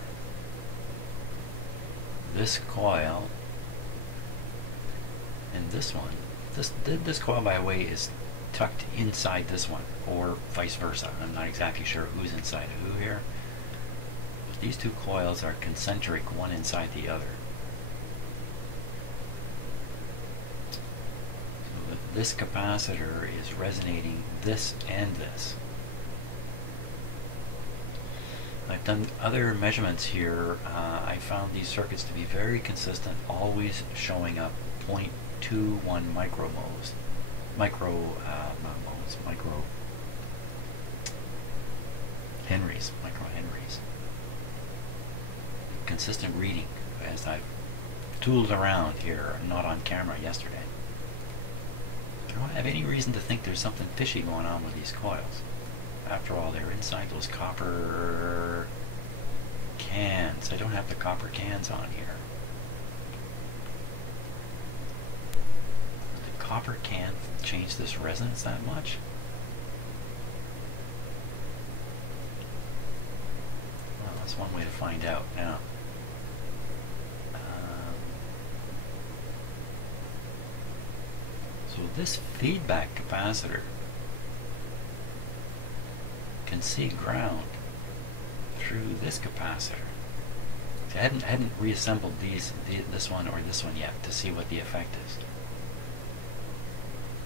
this coil and this one. This coil, by the way, is tucked inside this one, or vice versa. I'm not exactly sure who's inside who here. But these two coils are concentric, one inside the other. So this capacitor is resonating this and this. I've done other measurements here. I found these circuits to be very consistent, always showing up 0.21 micromoles. Micro henries. Consistent reading as I've tooled around here, not on camera yesterday. I don't have any reason to think there's something fishy going on with these coils. After all, they're inside those copper cans. I don't have the copper cans on here. The copper can't change this resonance that much? Well, that's one way to find out now. So this feedback capacitor can see ground through this capacitor. I hadn't reassembled this one or this one yet to see what the effect is.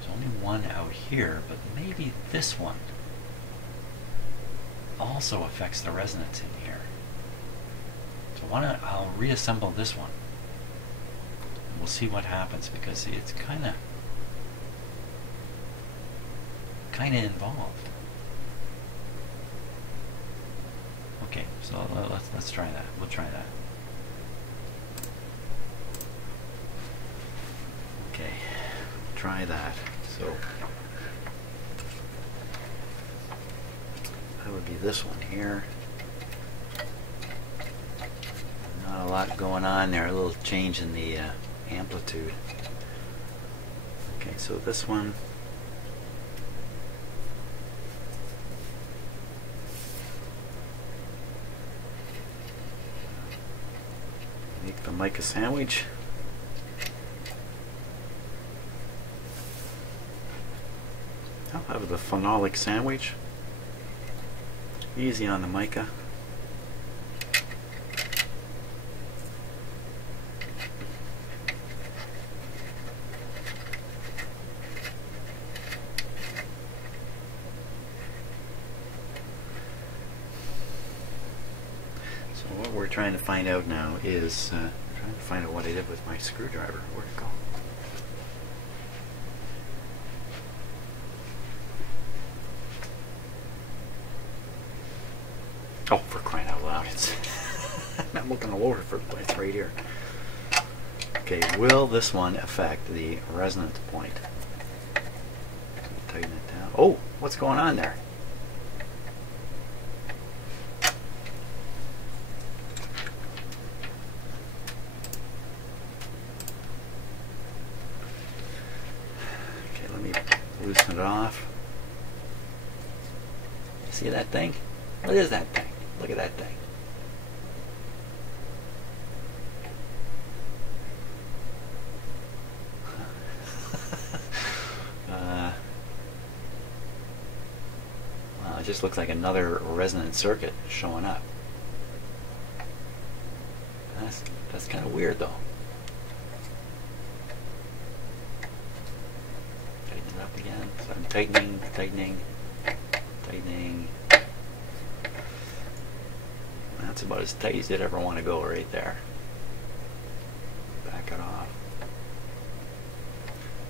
There's only one out here, but maybe this one also affects the resonance in here. So I'll reassemble this one. And we'll see what happens, because it's kind of involved. Okay, so let's try that. We'll try that. Okay, try that. So that would be this one here. Not a lot going on there. A little change in the amplitude. Okay, so this one. Make the mic a sandwich. I'll have the phenolic sandwich. Easy on the mica. So what we're trying to find out now is trying to find out what I did with my screwdriver. Where'd it go? Oh, for crying out loud. It's I'm looking all over for the place right here. Okay, will this one affect the resonance point? Tighten it down. Oh, what's going on there? Okay, let me loosen it off. See that thing? What is that thing? Look at that thing. Well, it just looks like another resonant circuit showing up. That's kind of weird, though. Tighten it up again. So I'm tightening, tightening, tightening. That's about as tight as you'd ever want to go right there. Back it off.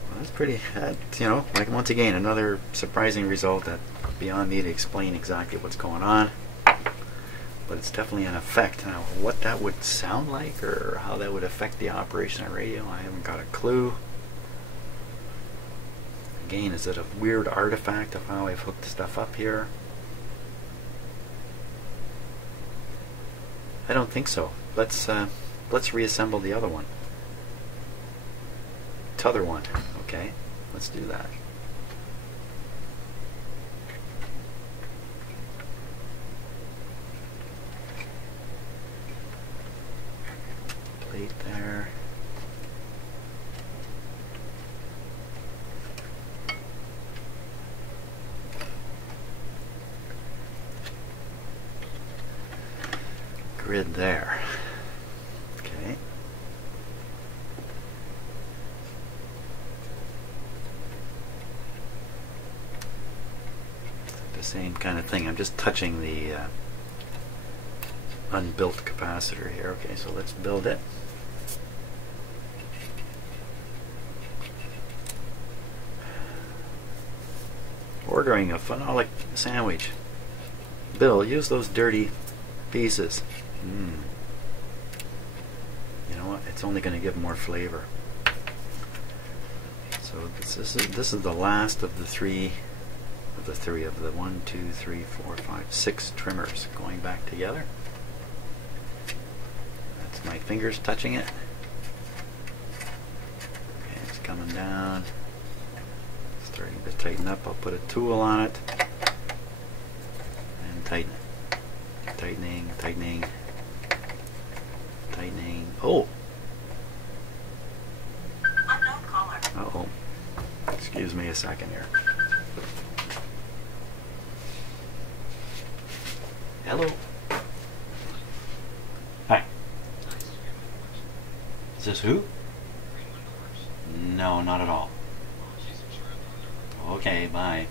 Well, that's pretty, you know, like once again, another surprising result that beyond me to explain exactly what's going on. But it's definitely an effect. Now, what that would sound like or how that would affect the operation of radio, I haven't got a clue. Again, is it a weird artifact of how I've hooked stuff up here? I don't think so. Let's reassemble the other one. T'other one. Okay, let's do that. Plate there. Grid there. Okay. The same kind of thing. I'm just touching the unbuilt capacitor here. Okay, so let's build it. Ordering a phenolic sandwich. Bill, use those dirty pieces. You know what? It's only going to give more flavor. So this is the last of the three of the 1, 2, 3, 4, 5, 6 trimmers going back together. That's my fingers touching it. Okay, it's coming down. Starting to tighten up. I'll put a tool on it and tighten it. Tightening, tightening. Tightening. Oh! Unknown caller. Uh-oh. Excuse me a second here. Hello? Hi. Is this who? No, not at all. Okay, bye.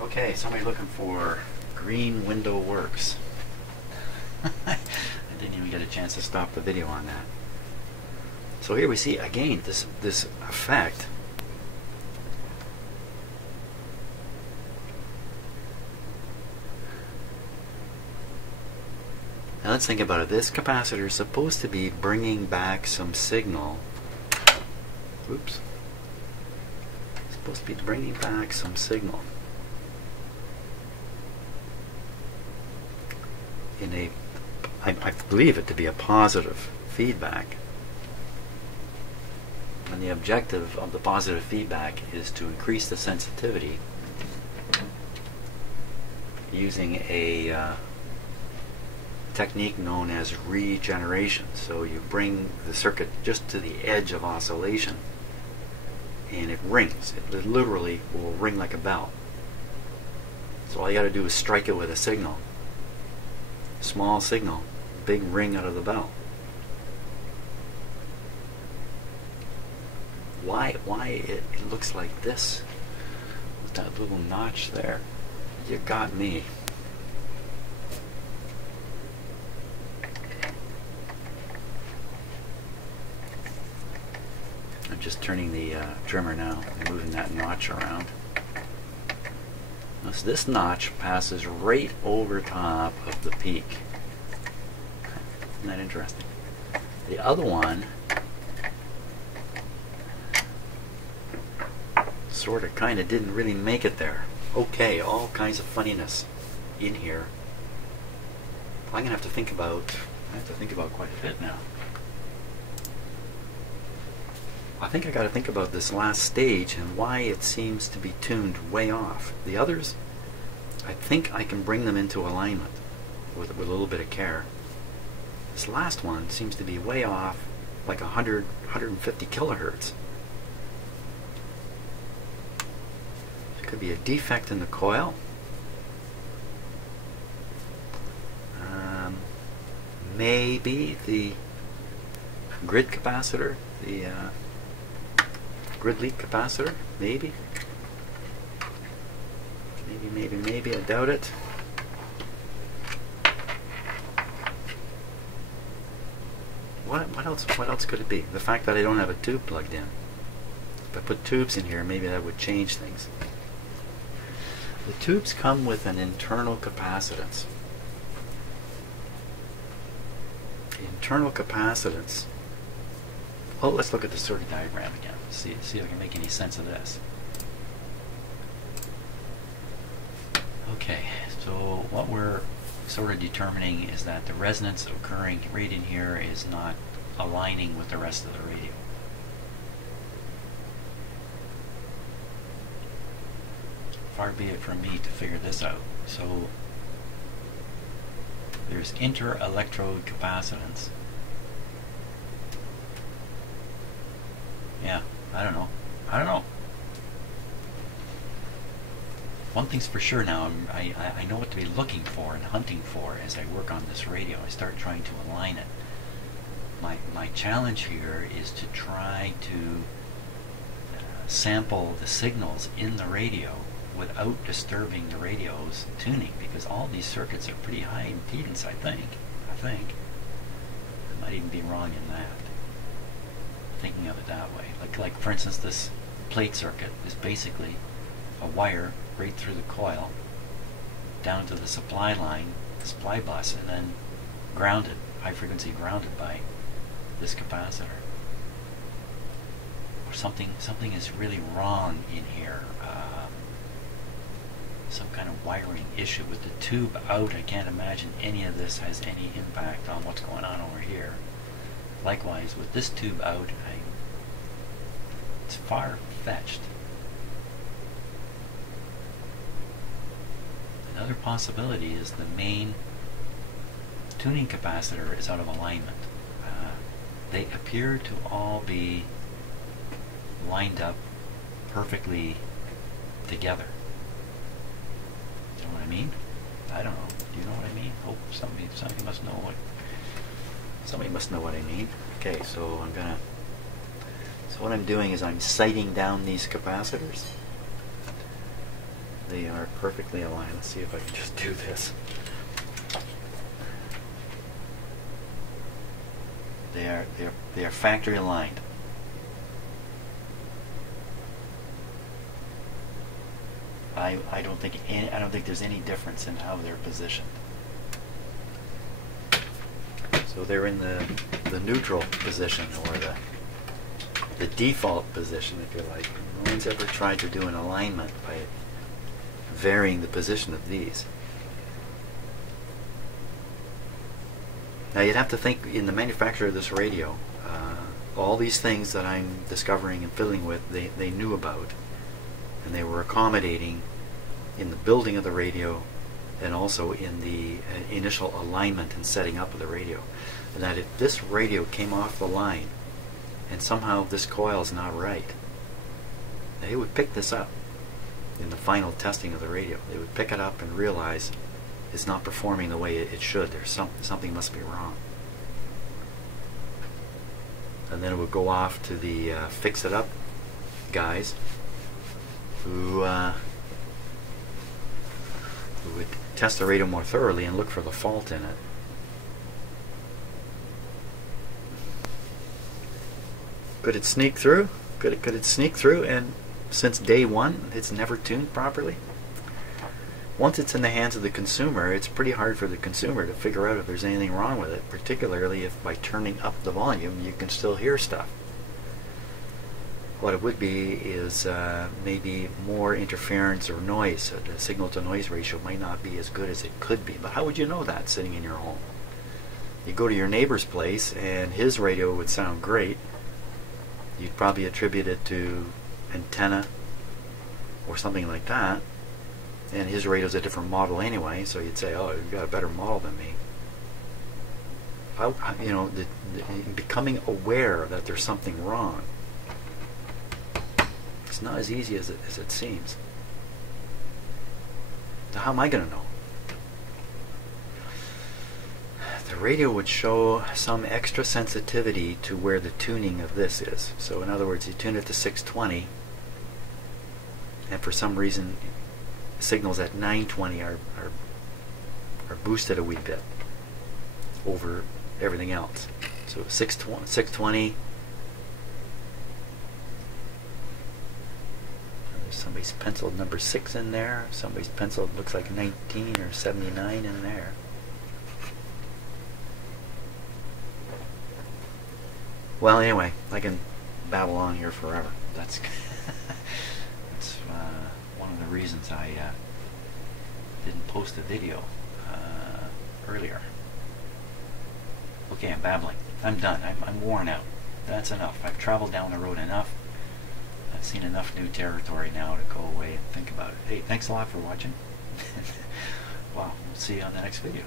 Okay, somebody looking for Green Window Works. I didn't even get a chance to stop the video on that. So here we see again this effect. Now let's think about it. This capacitor is supposed to be bringing back some signal. Oops. It's supposed to be bringing back some signal in a, I believe it to be a positive feedback. And the objective of the positive feedback is to increase the sensitivity using a technique known as regeneration. So you bring the circuit just to the edge of oscillation and it rings. It literally will ring like a bell. So all you got to do is strike it with a signal. Small signal, big ring out of the bell. Why it looks like this with that little notch there? You got me. I'm just turning the trimmer now and moving that notch around. So this notch passes right over top of the peak. Isn't that interesting? The other one sort of kind of didn't really make it there. Okay, all kinds of funniness in here. I'm gonna have to think about quite a bit now. I think I got to think about this last stage and why it seems to be tuned way off. The others, I think I can bring them into alignment with a little bit of care. This last one seems to be way off, like 150 kilohertz. It could be a defect in the coil. Maybe the grid capacitor, the grid leak capacitor, maybe. Maybe, I doubt it. What else could it be? The fact that I don't have a tube plugged in. If I put tubes in here, maybe that would change things. The tubes come with an internal capacitance. Internal capacitance. Oh, let's look at the circuit diagram again. See if I can make any sense of this. Okay, so what we're sort of determining is that the resonance occurring right in here is not aligning with the rest of the radio. Far be it from me to figure this out. So there's inter-electrode capacitance. Yeah, I don't know. One thing's for sure now, I know what to be looking for and hunting for as I work on this radio. I start trying to align it. My challenge here is to try to sample the signals in the radio without disturbing the radio's tuning, because all these circuits are pretty high impedance, I think. I might even be wrong in that. Thinking of it that way. Like for instance, this plate circuit is basically a wire right through the coil down to the supply line, the supply bus, and then grounded, high frequency grounded by this capacitor. Or something is really wrong in here. Some kind of wiring issue with the tube out. I can't imagine any of this has any impact on what's going on over here. Likewise, with this tube out, it's far-fetched. Another possibility is the main tuning capacitor is out of alignment. They appear to all be lined up perfectly together. Do you know what I mean? I don't know. Do you know what I mean? Oh, somebody must know what. Somebody must know what I mean. Okay, so what I'm doing is I'm sighting down these capacitors. They are perfectly aligned. Let's see if I can just do this. They are factory aligned. I don't think there's any difference in how they're positioned. So they're in the neutral position, or the default position, if you like. No one's ever tried to do an alignment by varying the position of these. Now you'd have to think, in the manufacture of this radio, all these things that I'm discovering and fiddling with, they knew about, and they were accommodating in the building of the radio and also in the initial alignment and setting up of the radio. And that if this radio came off the line and somehow this coil is not right, they would pick this up in the final testing of the radio. They would pick it up and realize it's not performing the way it should. There's something must be wrong. And then it would go off to the fix it up guys who would test the radio more thoroughly and look for the fault in it. Could it sneak through? Could it sneak through? And since day one, it's never tuned properly? Once it's in the hands of the consumer, it's pretty hard for the consumer to figure out if there's anything wrong with it, particularly if by turning up the volume you can still hear stuff. What it would be is maybe more interference or noise. So the signal to noise ratio might not be as good as it could be. But how would you know that sitting in your home? You go to your neighbor's place and his radio would sound great. You'd probably attribute it to antenna or something like that. And his radio's a different model anyway, so you'd say, oh, you've got a better model than me. You know, becoming aware that there's something wrong, it's not as easy as it seems. So how am I going to know? The radio would show some extra sensitivity to where the tuning of this is. So in other words, you tune it to 620, and for some reason signals at 920 are boosted a wee bit over everything else. So 620. Somebody's penciled number 6 in there. Somebody's penciled looks like 19 or 79 in there. Well, anyway, I can babble on here forever. That's one of the reasons I didn't post a video earlier. Okay, I'm babbling. I'm done. I'm worn out. That's enough. I've traveled down the road enough. I've seen enough new territory now to go away and think about it. Hey, thanks a lot for watching. Wow, we'll see you on the next video.